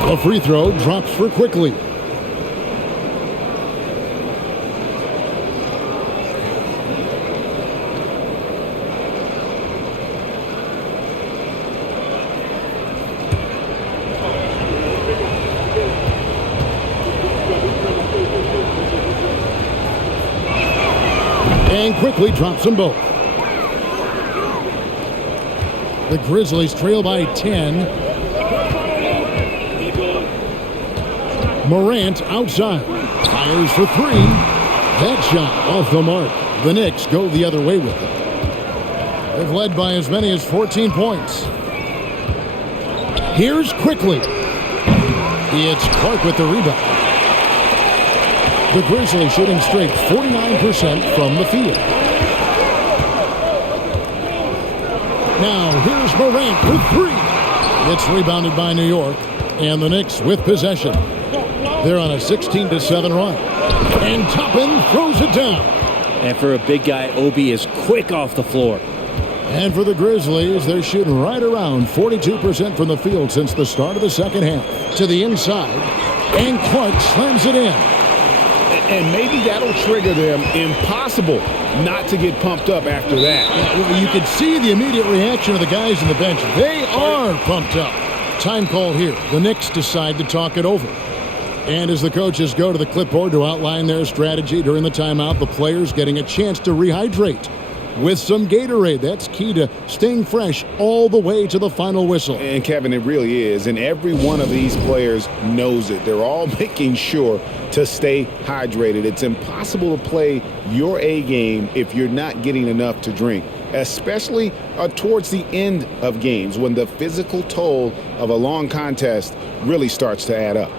A free throw drops for Quickly. And Quickly drops them both. The Grizzlies trail by 10. Morant outside. Fires for 3. That shot off the mark. The Knicks go the other way with it. They've led by as many as 14 points. Here's Quickly. It's Clark with the rebound. The Grizzlies shooting straight 49% from the field. Now here's Morant with 3. It's rebounded by New York. And the Knicks with possession. They're on a 16-7 run. And Toppin throws it down. And for a big guy, Obi is quick off the floor. And for the Grizzlies, they're shooting right around 42% from the field since the start of the second half. To the inside. And Clark slams it in. And maybe that'll trigger them. Impossible not to get pumped up after that. Well, you could see the immediate reaction of the guys on the bench. They are pumped up. Time call here. The Knicks decide to talk it over. And as the coaches go to the clipboard to outline their strategy during the timeout, the players getting a chance to rehydrate with some Gatorade. That's key to staying fresh all the way to the final whistle. And, Kevin, it really is. And every one of these players knows it. They're all making sure to stay hydrated. It's impossible to play your A game if you're not getting enough to drink, especially towards the end of games when the physical toll of a long contest really starts to add up.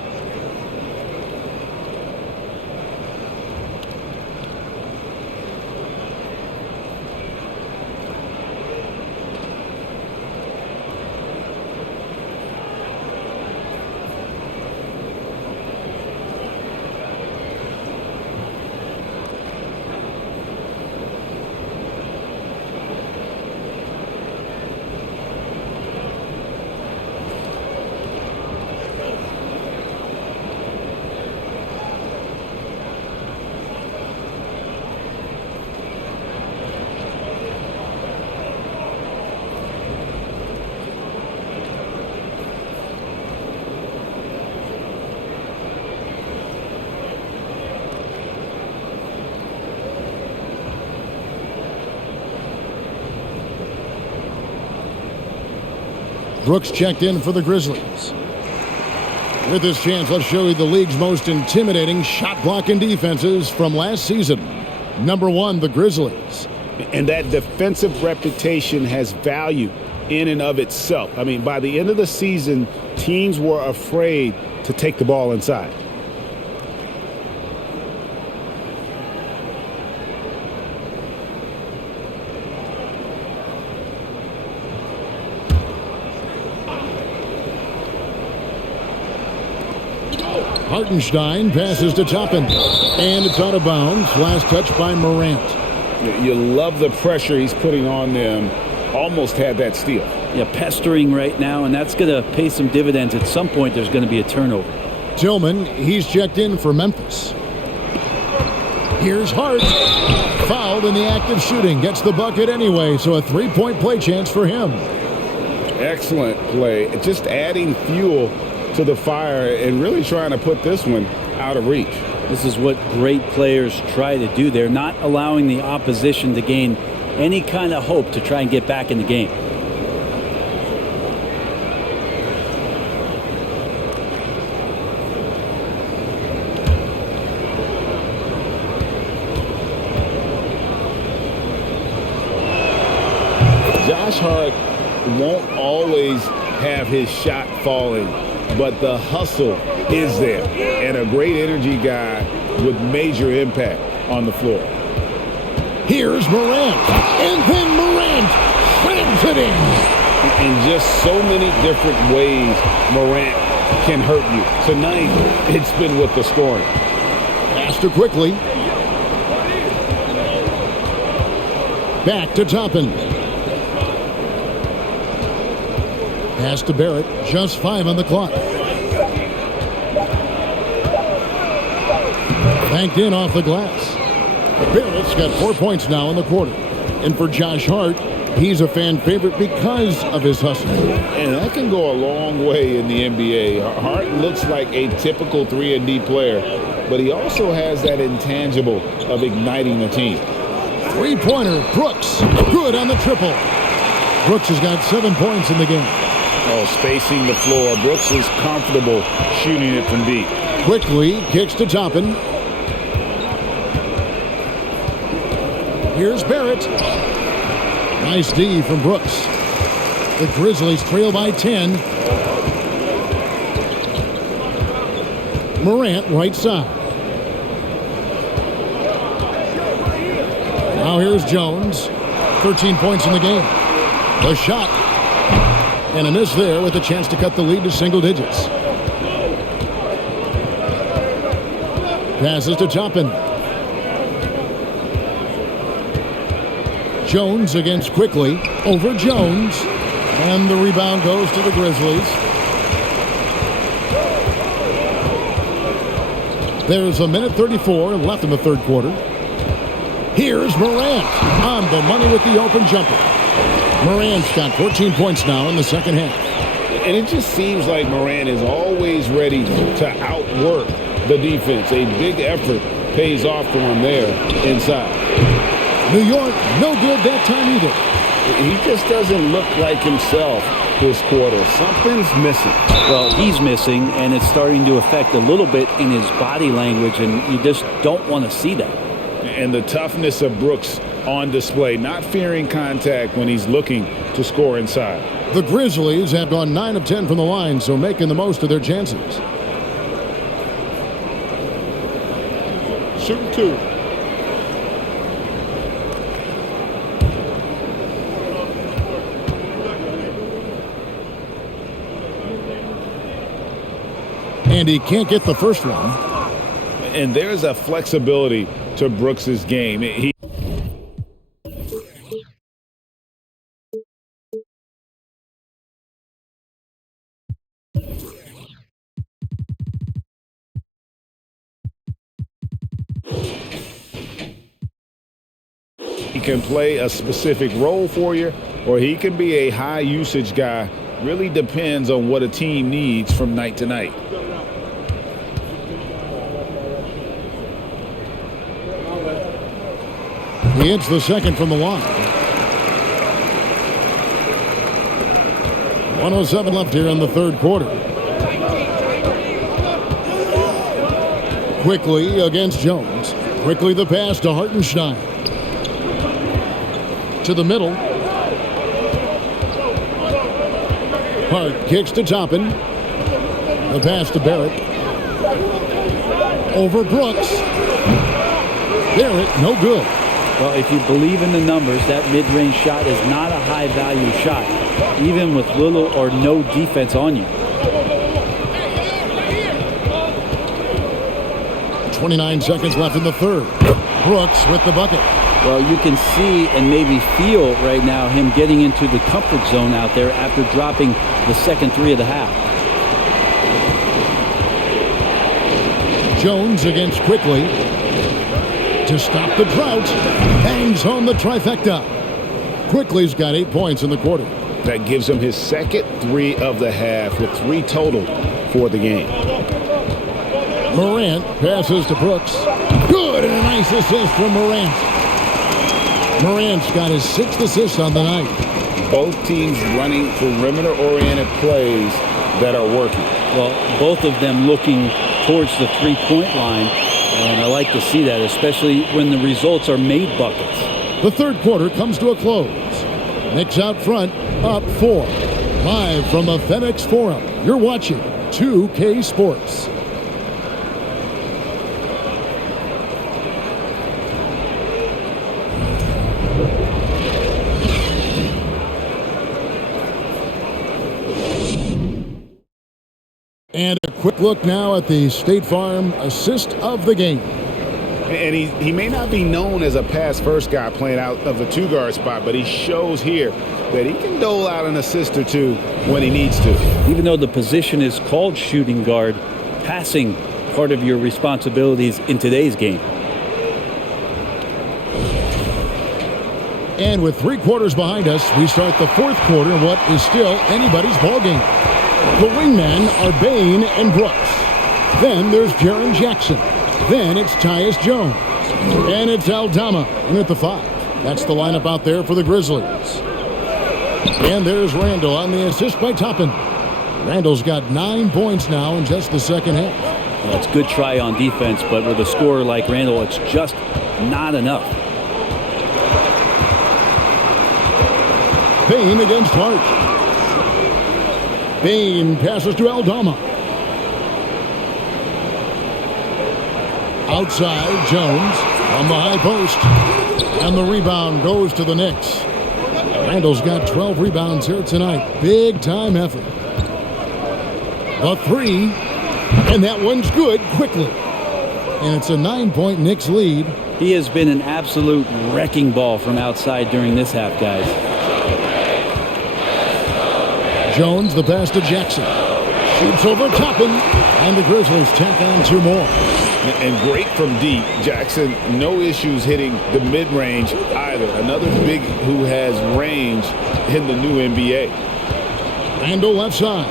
Brooks checked in for the Grizzlies. With this chance, let's show you the league's most intimidating shot blocking defenses from last season. Number 1, the Grizzlies. And that defensive reputation has value in and of itself. I mean, by the end of the season, teams were afraid to take the ball inside. Hartenstein passes to Toppin, and it's out of bounds. Last touch by Morant. You love the pressure he's putting on them. Almost had that steal. Yeah, pestering right now, and that's going to pay some dividends. At some point, there's going to be a turnover. Tillman, he's checked in for Memphis. Here's Hart. Fouled in the act of shooting. Gets the bucket anyway, so a three-point play chance for him. Excellent play. Just adding fuel to the fire and really trying to put this one out of reach. This is what great players try to do. They're not allowing the opposition to gain any kind of hope to try and get back in the game. Josh Hart won't always have his shot falling, but the hustle is there, and a great energy guy with major impact on the floor. Here's Morant, and then Morant slams it in. In just so many different ways, Morant can hurt you. Tonight, it's been with the scoring. Faster quickly. Back to Toppin. Pass to Barrett, just 5 on the clock. Banked in off the glass. Barrett's got 4 points now in the quarter. And for Josh Hart, he's a fan favorite because of his hustle. And that can go a long way in the NBA. Hart looks like a typical 3-and-D player, but he also has that intangible of igniting the team. Three-pointer, Brooks, good on the triple. Brooks has got 7 points in the game. Oh, spacing the floor. Brooks is comfortable shooting it from deep. Quickly kicks to Toppin. Here's Barrett. Nice D from Brooks. The Grizzlies trail by 10. Morant right side. Now here's Jones. 13 points in the game. The shot. And a miss there with a chance to cut the lead to single digits. Passes to Toppin. Jones against Quickly. Over Jones. And the rebound goes to the Grizzlies. There's a minute 34 left in the third quarter. Here's Morant on the money with the open jumper. Morant's got 14 points now in the second half. And it just seems like Morant is always ready to outwork the defense. A big effort pays off for him there inside. New York, no good that time either. He just doesn't look like himself this quarter. Something's missing. Well, he's missing, and it's starting to affect a little bit in his body language, and you just don't want to see that. And the toughness of Brooks on display, not fearing contact when he's looking to score inside. The Grizzlies have gone 9 of 10 from the line, so making the most of their chances. Shooting 2. And he can't get the first one. And there's a flexibility to Brooks's game. He can play a specific role for you, or he can be a high usage guy. Really depends on what a team needs from night to night. He hits the second from the line. 1:07 left here in the third quarter. Quickly against Jones. Quickly the pass to Hartenstein. To the middle. Hart kicks to Toppin. The pass to Barrett. Over Brooks. Barrett, no good. Well, if you believe in the numbers, that mid-range shot is not a high-value shot, even with little or no defense on you. 29 seconds left in the third. Brooks with the bucket. Well, you can see and maybe feel right now him getting into the comfort zone out there after dropping the second three of the half. Jones against Quickly. To stop the drought, hangs home the trifecta. Quickly's got 8 points in the quarter. That gives him his second 3 of the half with 3 total for the game. Morant passes to Brooks. Good, and a nice assist from Morant. Morant's got his 6th assist on the night. Both teams running perimeter-oriented plays that are working. Well, both of them looking towards the three-point line. And I like to see that, especially when the results are made buckets. The third quarter comes to a close. Knicks out front, up 4. Live from the FedEx Forum, you're watching 2K Sports. And a quick look now at the State Farm assist of the game. And he may not be known as a pass-first guy playing out of the two-guard spot, but he shows here that he can dole out an assist or two when he needs to. Even though the position is called shooting guard, passing part of your responsibilities in today's game. And with 3 quarters behind us, we start the fourth quarter in what is still anybody's ballgame. The wingmen are Bain and Brooks. Then there's Jaren Jackson. Then it's Tyus Jones. And it's Aldama in at the 5. That's the lineup out there for the Grizzlies. And there's Randall on the assist by Toppin. Randall's got 9 points now in just the second half. Well, it's a good try on defense, but with a scorer like Randall, it's just not enough. Bain against Hart. Bain passes to Aldama. Outside, Jones on the high post. And the rebound goes to the Knicks. Randall's got 12 rebounds here tonight. Big time effort. The 3. And that one's good quickly. And it's a 9-point Knicks lead. He has been an absolute wrecking ball from outside during this half, guys. Jones, the pass to Jackson. Shoots over Toppin. And the Grizzlies tack on 2 more. And great from deep. Jackson, no issues hitting the mid-range either. Another big who has range in the new NBA. Randall left side.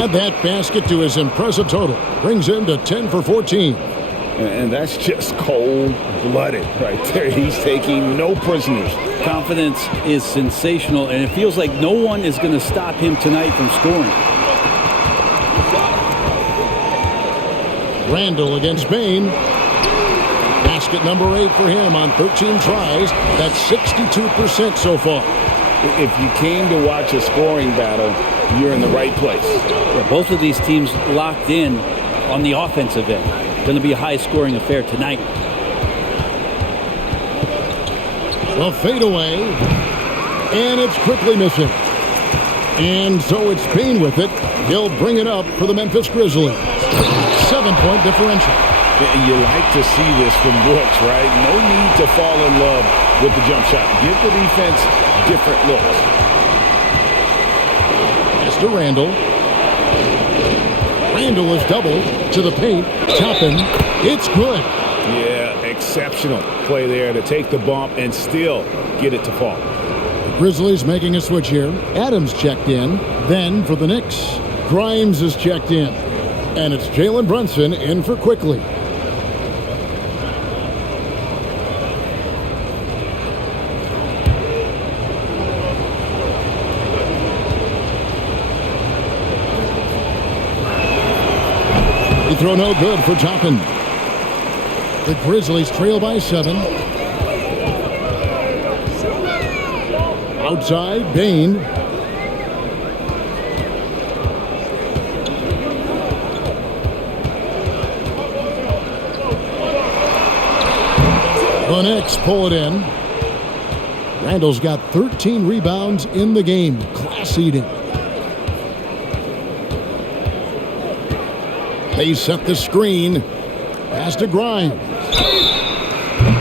Add that basket to his impressive total. Brings him to 10 for 14. And that's just cold-blooded right there. He's taking no prisoners. Confidence is sensational, and it feels like no one is going to stop him tonight from scoring. Randall against Bain. Basket number 8 for him on 13 tries. That's 62% so far. If you came to watch a scoring battle, you're in the right place. Yeah, both of these teams locked in on the offensive end. Going to be a high-scoring affair tonight. The fadeaway, and it's quickly missing. And so it's Bain with it. He'll bring it up for the Memphis Grizzlies. 7-point differential. You like to see this from Brooks, right? No need to fall in love with the jump shot. Give the defense different looks. Pass to Randall. Randall is doubled to the paint. Toppin. It's good. Yeah, exceptional play there to take the bump and still get it to fall. The Grizzlies making a switch here. Adams checked in. Then for the Knicks, Grimes is checked in. And it's Jalen Brunson in for Quickly. Throw no good for Toppin. The Grizzlies trail by 7. Outside, Bain. The Knicks pull it in. Randall's got 13 rebounds in the game. Class eating. They set the screen. Pass to Grimes.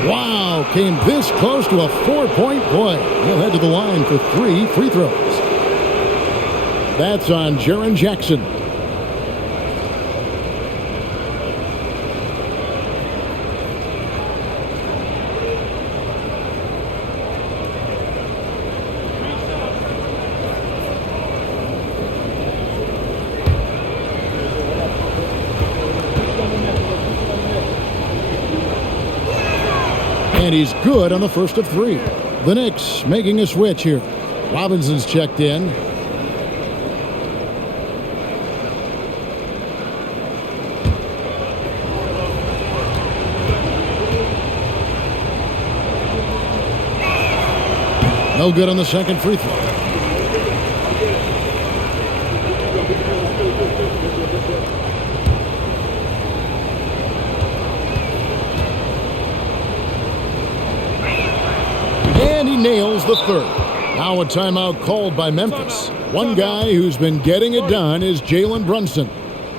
Wow, came this close to a 4-point play. He'll head to the line for 3 free throws. That's on Jaren Jackson. And he's good on the first of 3. The Knicks making a switch here. Robinson's checked in. No good on the second free throw. And he nails the third. Now a timeout called by Memphis. One guy who's been getting it done is Jalen Brunson.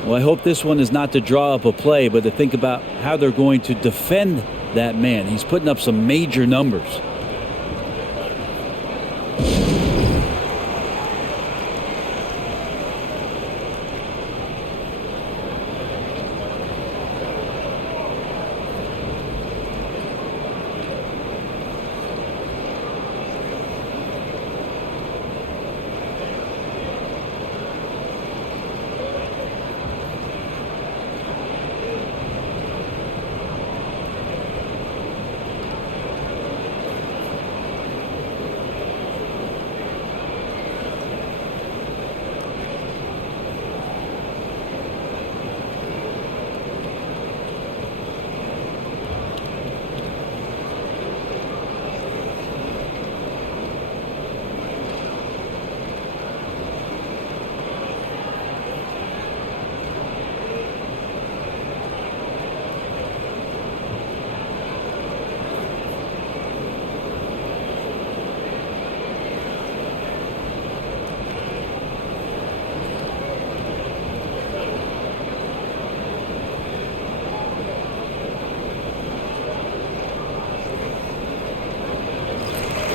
Well, I hope this one is not to draw up a play, but to think about how they're going to defend that man. He's putting up some major numbers.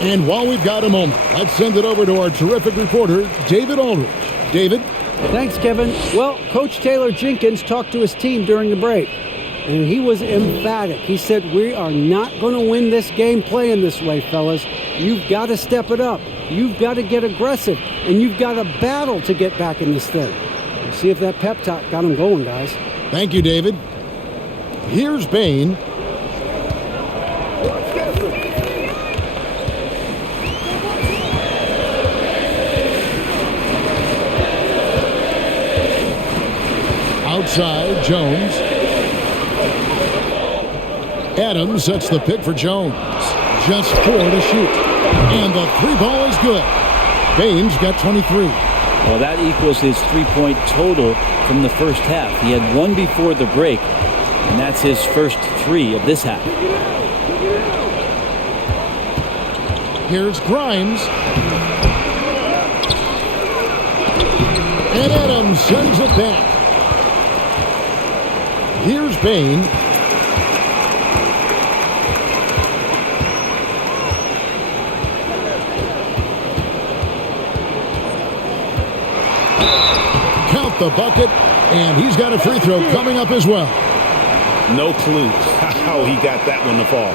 And while we've got a moment, let's send it over to our terrific reporter, David Aldridge. David? Thanks, Kevin. Well, Coach Taylor Jenkins talked to his team during the break, and he was emphatic. He said, we are not going to win this game playing this way, fellas. You've got to step it up. You've got to get aggressive, and you've got to battle to get back in this thing. See if that pep talk got him going, guys. Thank you, David. Here's Bane. Outside, Jones. Adams sets the pick for Jones. Just 4 to shoot. And the 3-ball is good. Bane's got 23. Well, that equals his 3-point total from the first half. He had 1 before the break, and that's his first 3 of this half. Here's Grimes. And Adams sends it back. Here's Bane. Count the bucket, and he's got a free throw coming up as well. No clue how he got that one to fall.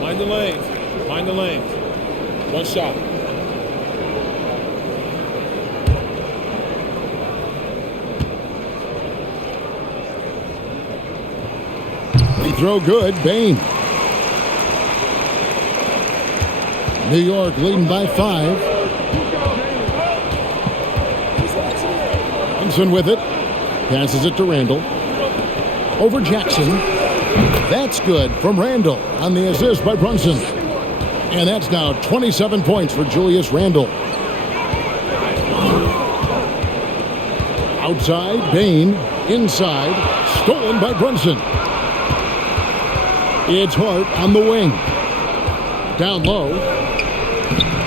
Mind the lanes. Mind the lanes. One shot. Free throw good, Bane. New York leading by 5. Thompson with it. Passes it to Randall. Over Jackson. That's good from Randall on the assist by Brunson. And that's now 27 points for Julius Randle. Outside, Bane. Inside, stolen by Brunson. It's Hart on the wing. Down low.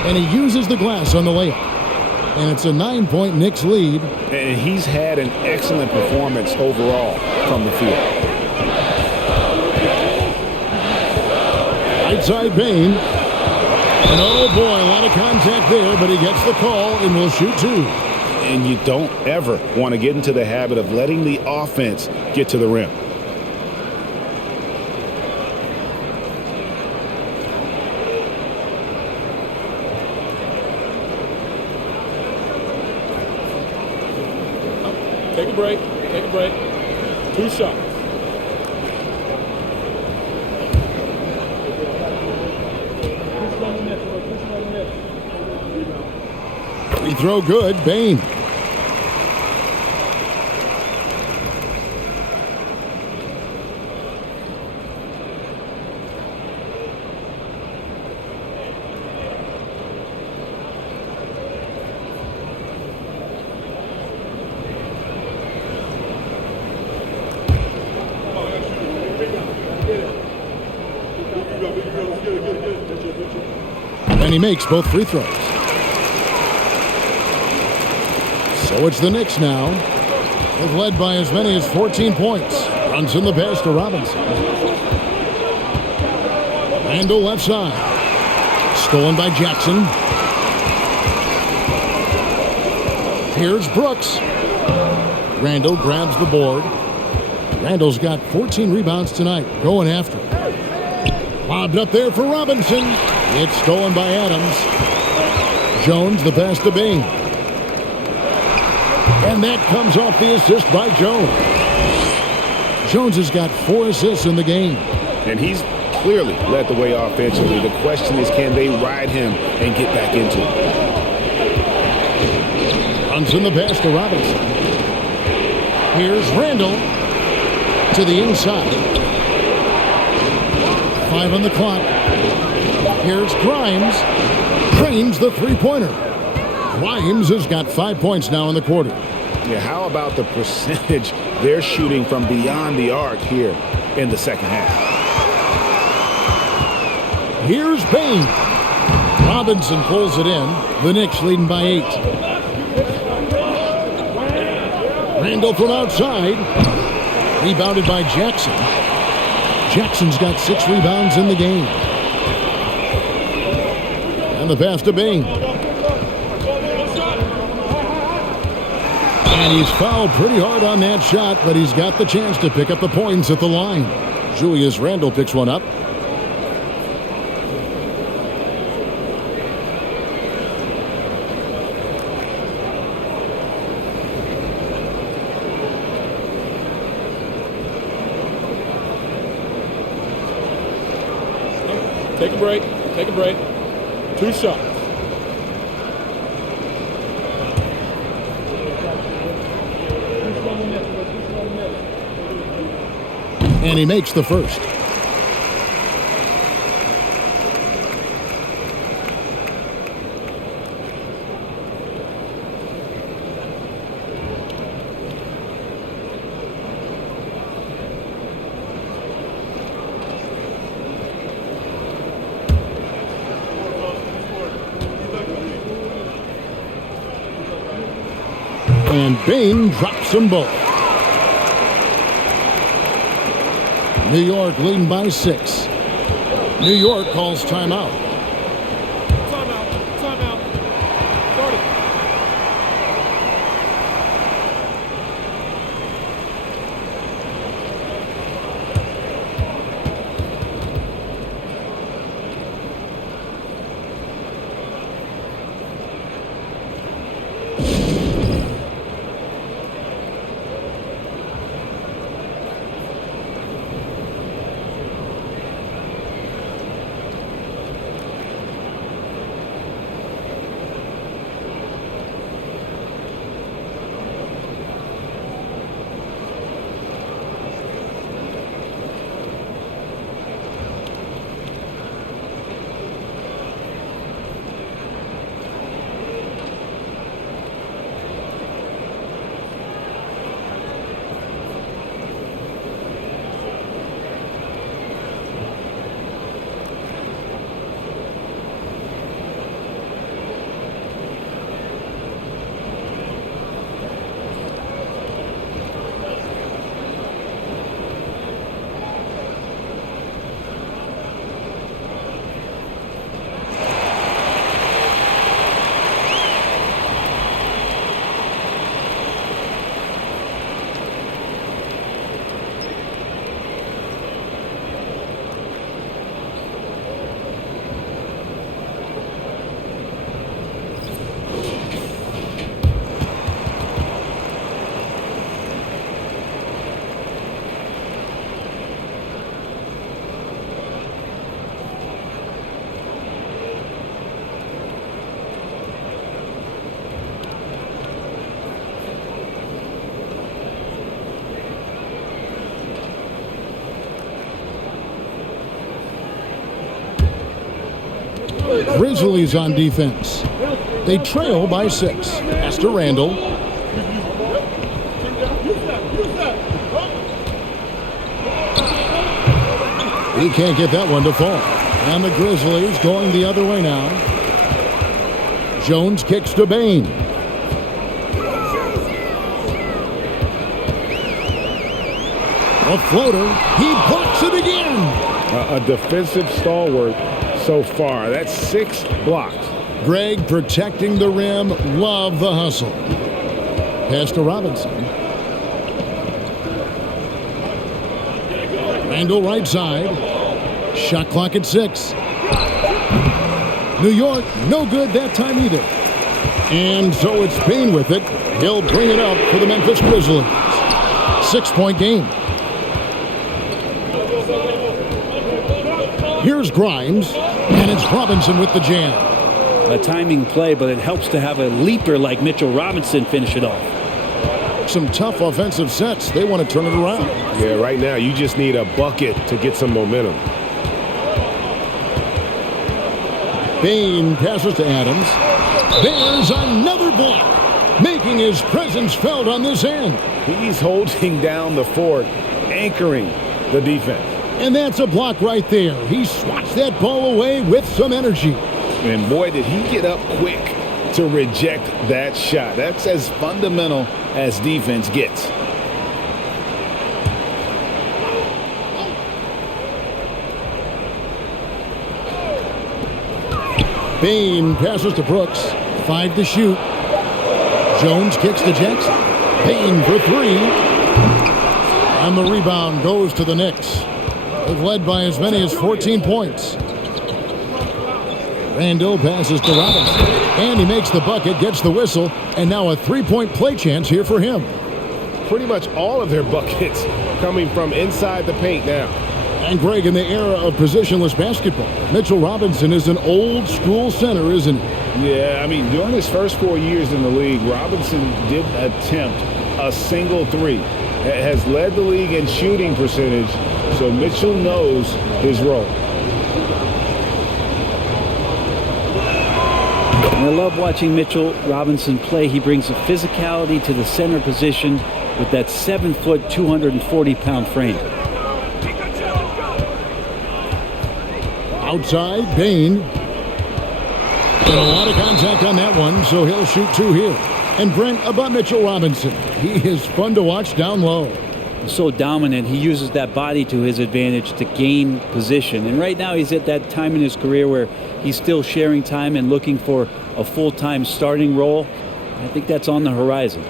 And he uses the glass on the layup. And it's a 9-point Knicks lead. And he's had an excellent performance overall from the field. Outside Bane. And oh boy, a lot of contact there, but he gets the call and will shoot 2. And you don't ever want to get into the habit of letting the offense get to the rim. Take a break. Take a break. 2 shots. Free throw good, Bane. And he makes both free throws. So it's the Knicks now. They've led by as many as 14 points. Brunson the pass to Robinson. Randall left side. Stolen by Jackson. Here's Brooks. Randall grabs the board. Randall's got 14 rebounds tonight. Going after it. Lobbed up there for Robinson. It's stolen by Adams. Jones the pass to Bing. And that comes off the assist by Jones. Jones has got 4 assists in the game. And he's clearly led the way offensively. The question is, can they ride him and get back into it? Brunson the pass to Robinson. Here's Randall to the inside. 5 on the clock. Here's Grimes. Trains the three-pointer. Grimes has got 5 points now in the quarter. Yeah, how about the percentage they're shooting from beyond the arc here in the second half? Here's Bane. Robinson pulls it in. The Knicks leading by 8. Randall from outside. Rebounded by Jackson. Jackson's got 6 rebounds in the game. And the pass to Bain. And he's fouled pretty hard on that shot, but he's got the chance to pick up the points at the line. Julius Randle picks one up. Take a break. Take a break. 2 shots. And he makes the first. And Bain drops them both. New York leading by 6. New York calls timeout. Timeout. Timeout. 40. Grizzlies on defense. They trail by 6. Pass to Randall. He can't get that one to fall. And the Grizzlies going the other way now. Jones kicks to Bain. A floater. He blocks it again. A defensive stalwart so far. That's 6 blocks. Greg protecting the rim. Love the hustle. Pass to Robinson. Randall right side. Shot clock at 6. New York, no good that time either. And so it's Bain with it. He'll bring it up for the Memphis Grizzlies. 6-point game. Here's Grimes, and it's Robinson with the jam. A timing play, but it helps to have a leaper like Mitchell Robinson finish it off. Some tough offensive sets. They want to turn it around. Yeah, right now you just need a bucket to get some momentum. Bain passes to Adams. There's another block, making his presence felt on this end. He's holding down the fort, anchoring the defense. And that's a block right there. He swats that ball away with some energy. And boy, did he get up quick to reject that shot. That's as fundamental as defense gets. Bain passes to Brooks. 5 to shoot. Jones kicks to Jackson. Bain for 3. And the rebound goes to the Knicks. They've led by as many as 14 points. Randall passes to Robinson. And he makes the bucket, gets the whistle, and now a 3-point play chance here for him. Pretty much all of their buckets coming from inside the paint now. And Greg, in the era of positionless basketball, Mitchell Robinson is an old school center, isn't he? Yeah, I mean, during his first 4 years in the league, Robinson didn't attempt a single three. Has led the league in shooting percentage, so Mitchell knows his role. I love watching Mitchell Robinson play. He brings a physicality to the center position with that 7-foot, 240-pound frame. Outside, Bain. And a lot of contact on that one, so he'll shoot 2 here. And Brent, about Mitchell Robinson, he is fun to watch down low. So dominant. He uses that body to his advantage to gain position. And right now he's at that time in his career where he's still sharing time and looking for a full-time starting role. I think that's on the horizon.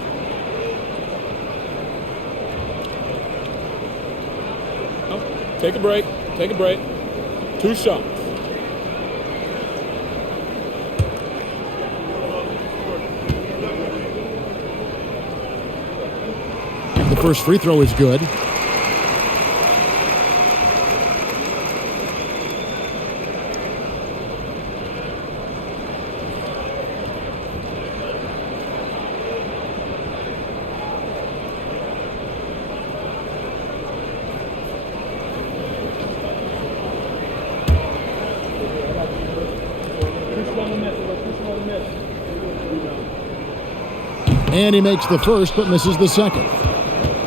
Take a break. Take a break. 2 shots. The first free throw is good. And he makes the first, but misses the second.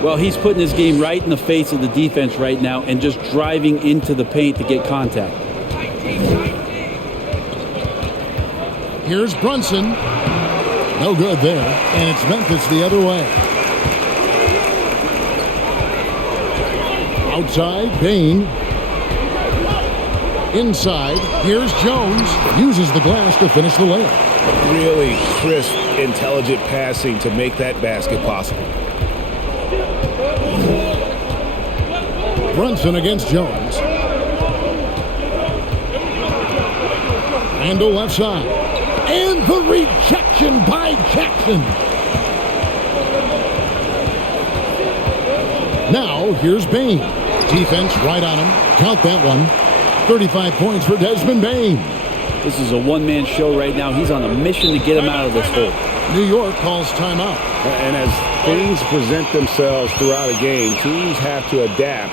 Well, he's putting his game right in the face of the defense right now and just driving into the paint to get contact. Here's Brunson. No good there. And it's Memphis the other way. Outside, Bain. Inside, here's Jones. Uses the glass to finish the layup. Really crisp, intelligent passing to make that basket possible. Brunson against Jones. Randall left side. And the rejection by Jackson. Now, here's Bain. Defense right on him. Count that one. 35 points for Desmond Bain. This is a one-man show right now. He's on a mission to get him out of this hole. New York calls timeout. And as things present themselves throughout a game, teams have to adapt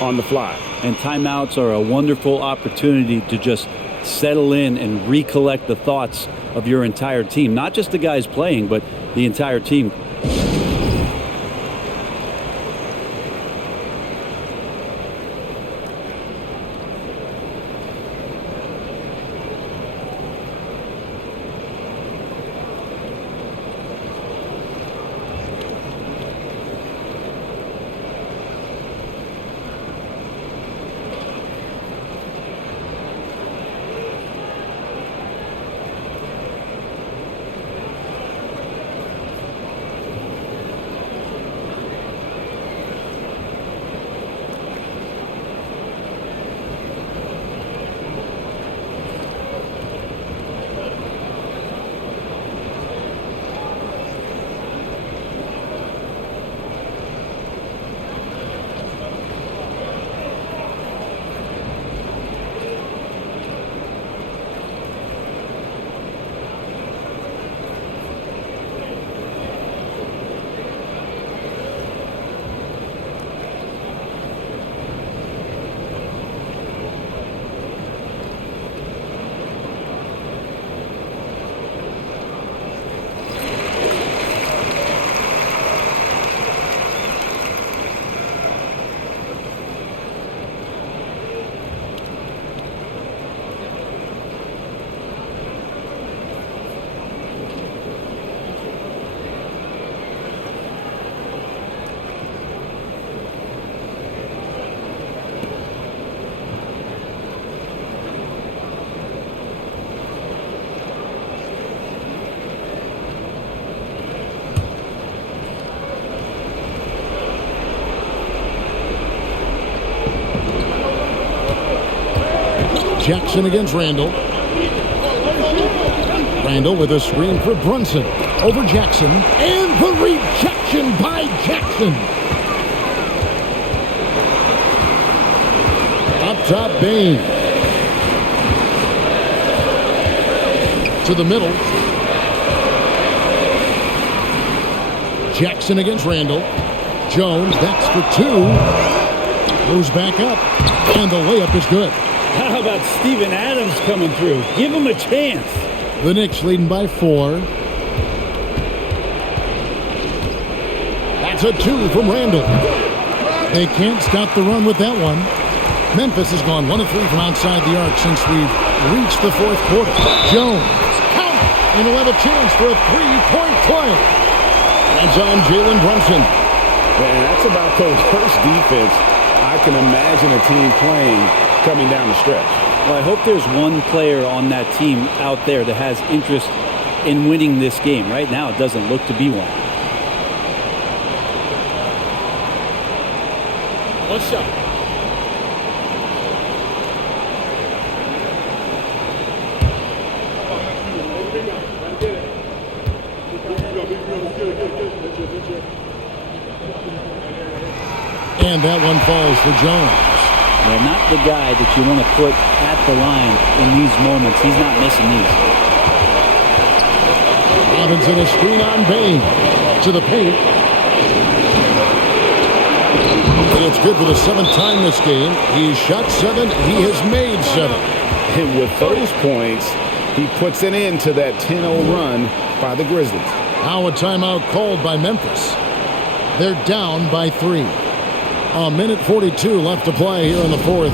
on the fly. And timeouts are a wonderful opportunity to just settle in and recollect the thoughts of your entire team. Not just the guys playing, but the entire team. Jackson against Randall. Randall with a screen for Brunson. Over Jackson. And the rejection by Jackson. Up top, Bain. To the middle. Jackson against Randall. Jones, that's for two. Goes back up. And the layup is good. How about Steven Adams coming through? Give him a chance. The Knicks leading by 4. That's a 2 from Randall. They can't stop the run with that one. Memphis has gone 1 of 3 from outside the arc since we've reached the 4th quarter. Jones, count, and he'll have a chance for a 3-point play. That's on Jalen Brunson. And that's about the worst defense I can imagine a team playing coming down the stretch. Well, I hope there's one player on that team out there that has interest in winning this game. Right now, it doesn't look to be one. One shot. And that one falls for Jones. Yeah, not the guy that you want to put at the line in these moments. He's not missing these. Robinson a screen on Bain. To the paint. And it's good for the 7th time this game. He's shot 7. He has made 7. And with those points, he puts an end to that 10-0 run by the Grizzlies. Now a timeout called by Memphis. They're down by 3. A minute 42 left to play here in the 4th.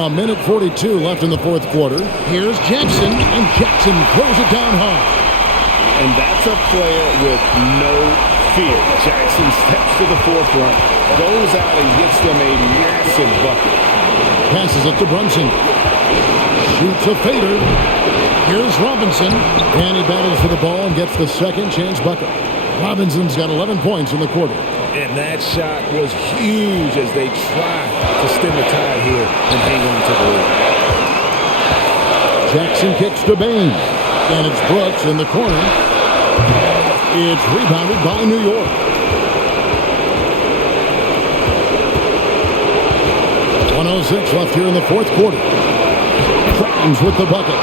A minute 42 left in the 4th quarter. Here's Jackson, and Jackson throws it down hard. And that's a player with no fear. Jackson steps to the forefront, goes out and gets them a massive bucket. Passes it to Brunson. Shoots a fader. Here's Robinson, and he battles for the ball and gets the second chance bucket. Robinson's got 11 points in the quarter. And that shot was huge as they try to stem the tide here and hang on to the lead. Jackson kicks to Bain. And it's Brooks in the corner. It's rebounded by New York. .106 left here in the 4th quarter. Crimes with the bucket.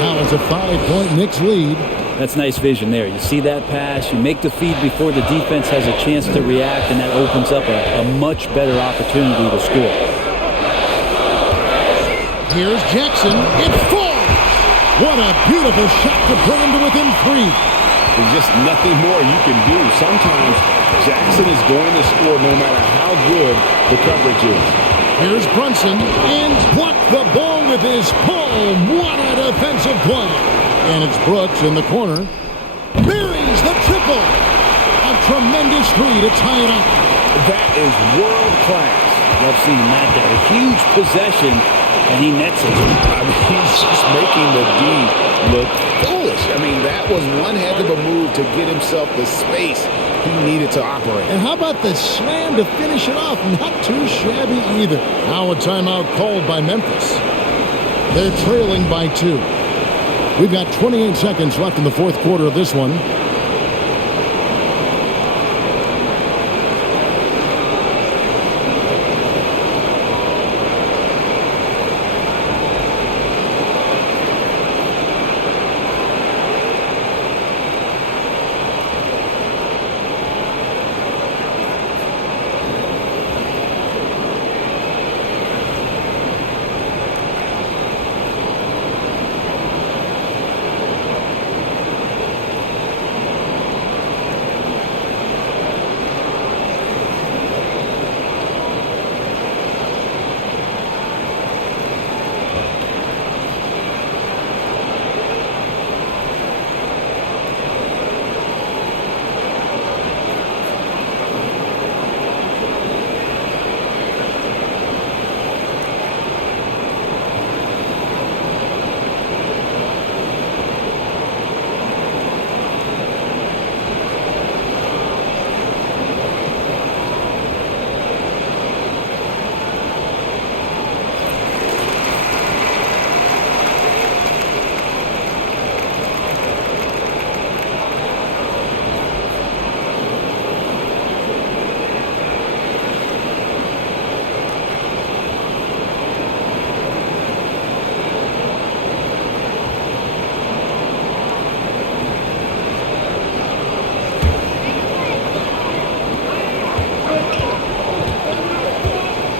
Now it's a 5-point Knicks lead. That's nice vision there. You see that pass, you make the feed before the defense has a chance to react, and that opens up a much better opportunity to score. Here's Jackson. It falls! What a beautiful shot to bring him to within 3. There's just nothing more you can do. Sometimes Jackson is going to score no matter how good the coverage is. Here's Brunson, and blocked the ball with his palm. What a defensive play! And it's Brooks in the corner. Buries the triple. A tremendous three to tie it up. That is world class. Love seeing that there. A huge possession, and he nets it. I mean, he's just making the D look foolish. I mean, that was one heck of a move to get himself the space he needed to operate. And how about the slam to finish it off? Not too shabby either. Now a timeout called by Memphis. They're trailing by 2. We've got 28 seconds left in the fourth quarter of this one.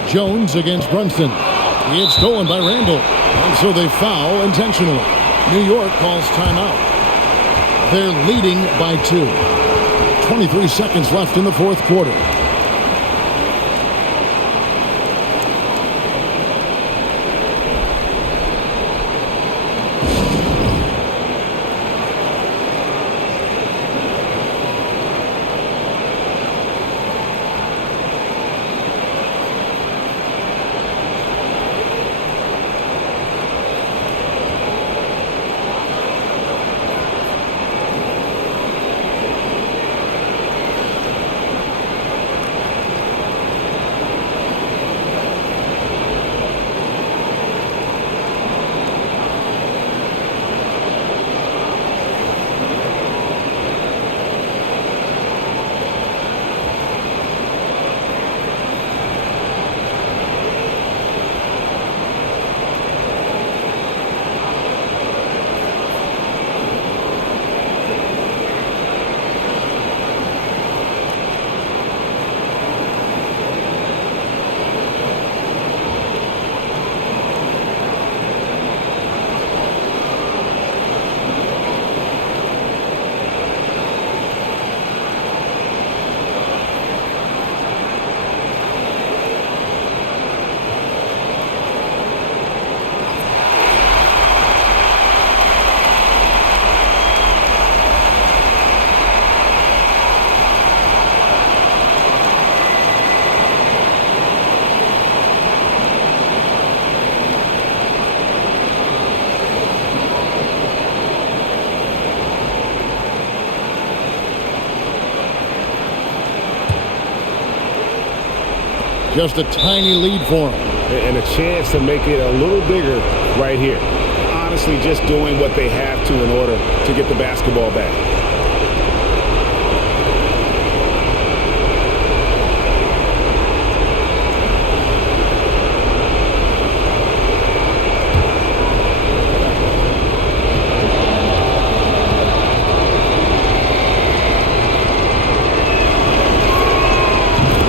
Jones against Brunson. It's stolen by Randall. And so they foul intentionally. New York calls timeout. They're leading by 2. 23 seconds left in the fourth quarter. Just a tiny lead for him. And a chance to make it a little bigger right here. Honestly, just doing what they have to in order to get the basketball back.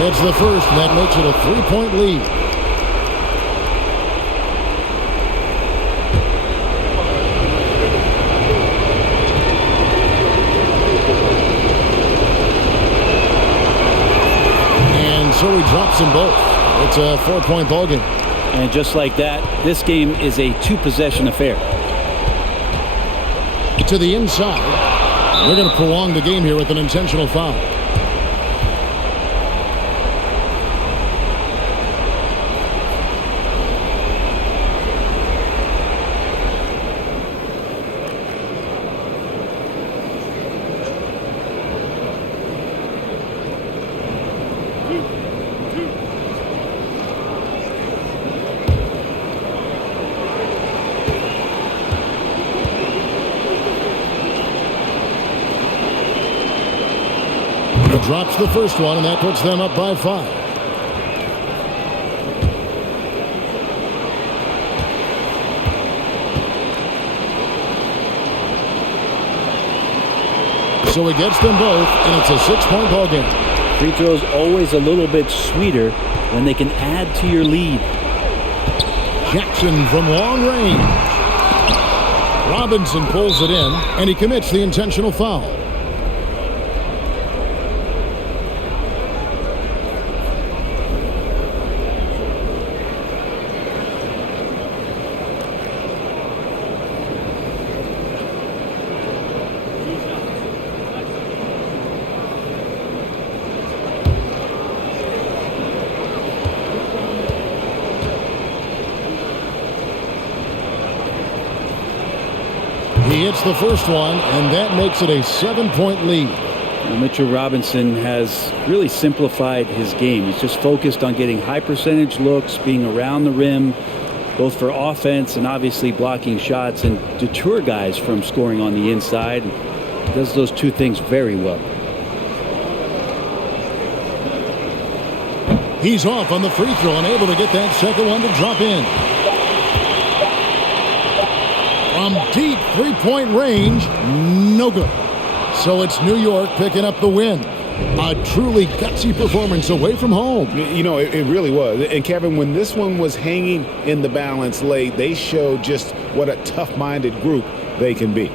It's the first, and that makes it a 3-point lead. And so he drops them both. It's a 4-point ball game. And just like that, this game is a 2-possession affair. To the inside. They're going to prolong the game here with an intentional foul. He drops the first one, and that puts them up by 5. So he gets them both, and it's a 6-point ball game. Free throws always a little bit sweeter when they can add to your lead. Jackson from long range. Robinson pulls it in, and he commits the intentional foul. He hits the first one, and that makes it a 7-point lead. Now, Mitchell Robinson has really simplified his game. He's just focused on getting high percentage looks, being around the rim, both for offense and obviously blocking shots, and deter guys from scoring on the inside. He does those two things very well. He's off on the free throw and able to get that second one to drop in. From deep three-point range, no good. So it's New York picking up the win. A truly gutsy performance away from home. You know, it really was. And Kevin, when this one was hanging in the balance late, they showed just what a tough-minded group they can be.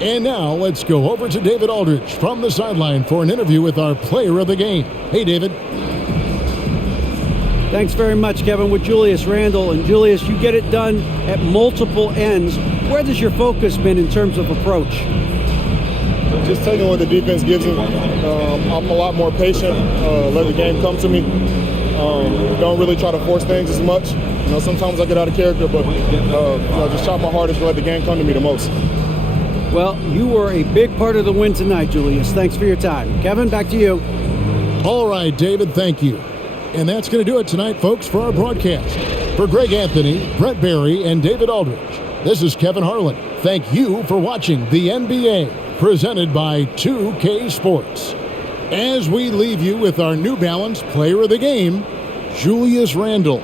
And now let's go over to David Aldridge from the sideline for an interview with our player of the game. Hey, David. Thanks very much, Kevin, with Julius Randle. And Julius, you get it done at multiple ends. Where has your focus been in terms of approach? Just taking what the defense gives me. I'm a lot more patient, let the game come to me. Don't really try to force things as much. You know, sometimes I get out of character, but just try my hardest to let the game come to me the most. Well, you were a big part of the win tonight, Julius. Thanks for your time. Kevin, back to you. All right, David, thank you. And that's going to do it tonight, folks, for our broadcast. For Greg Anthony, Brett Barry, and David Aldridge, this is Kevin Harlan. Thank you for watching the NBA, presented by 2K Sports. As we leave you with our New Balance Player of the Game, Julius Randle.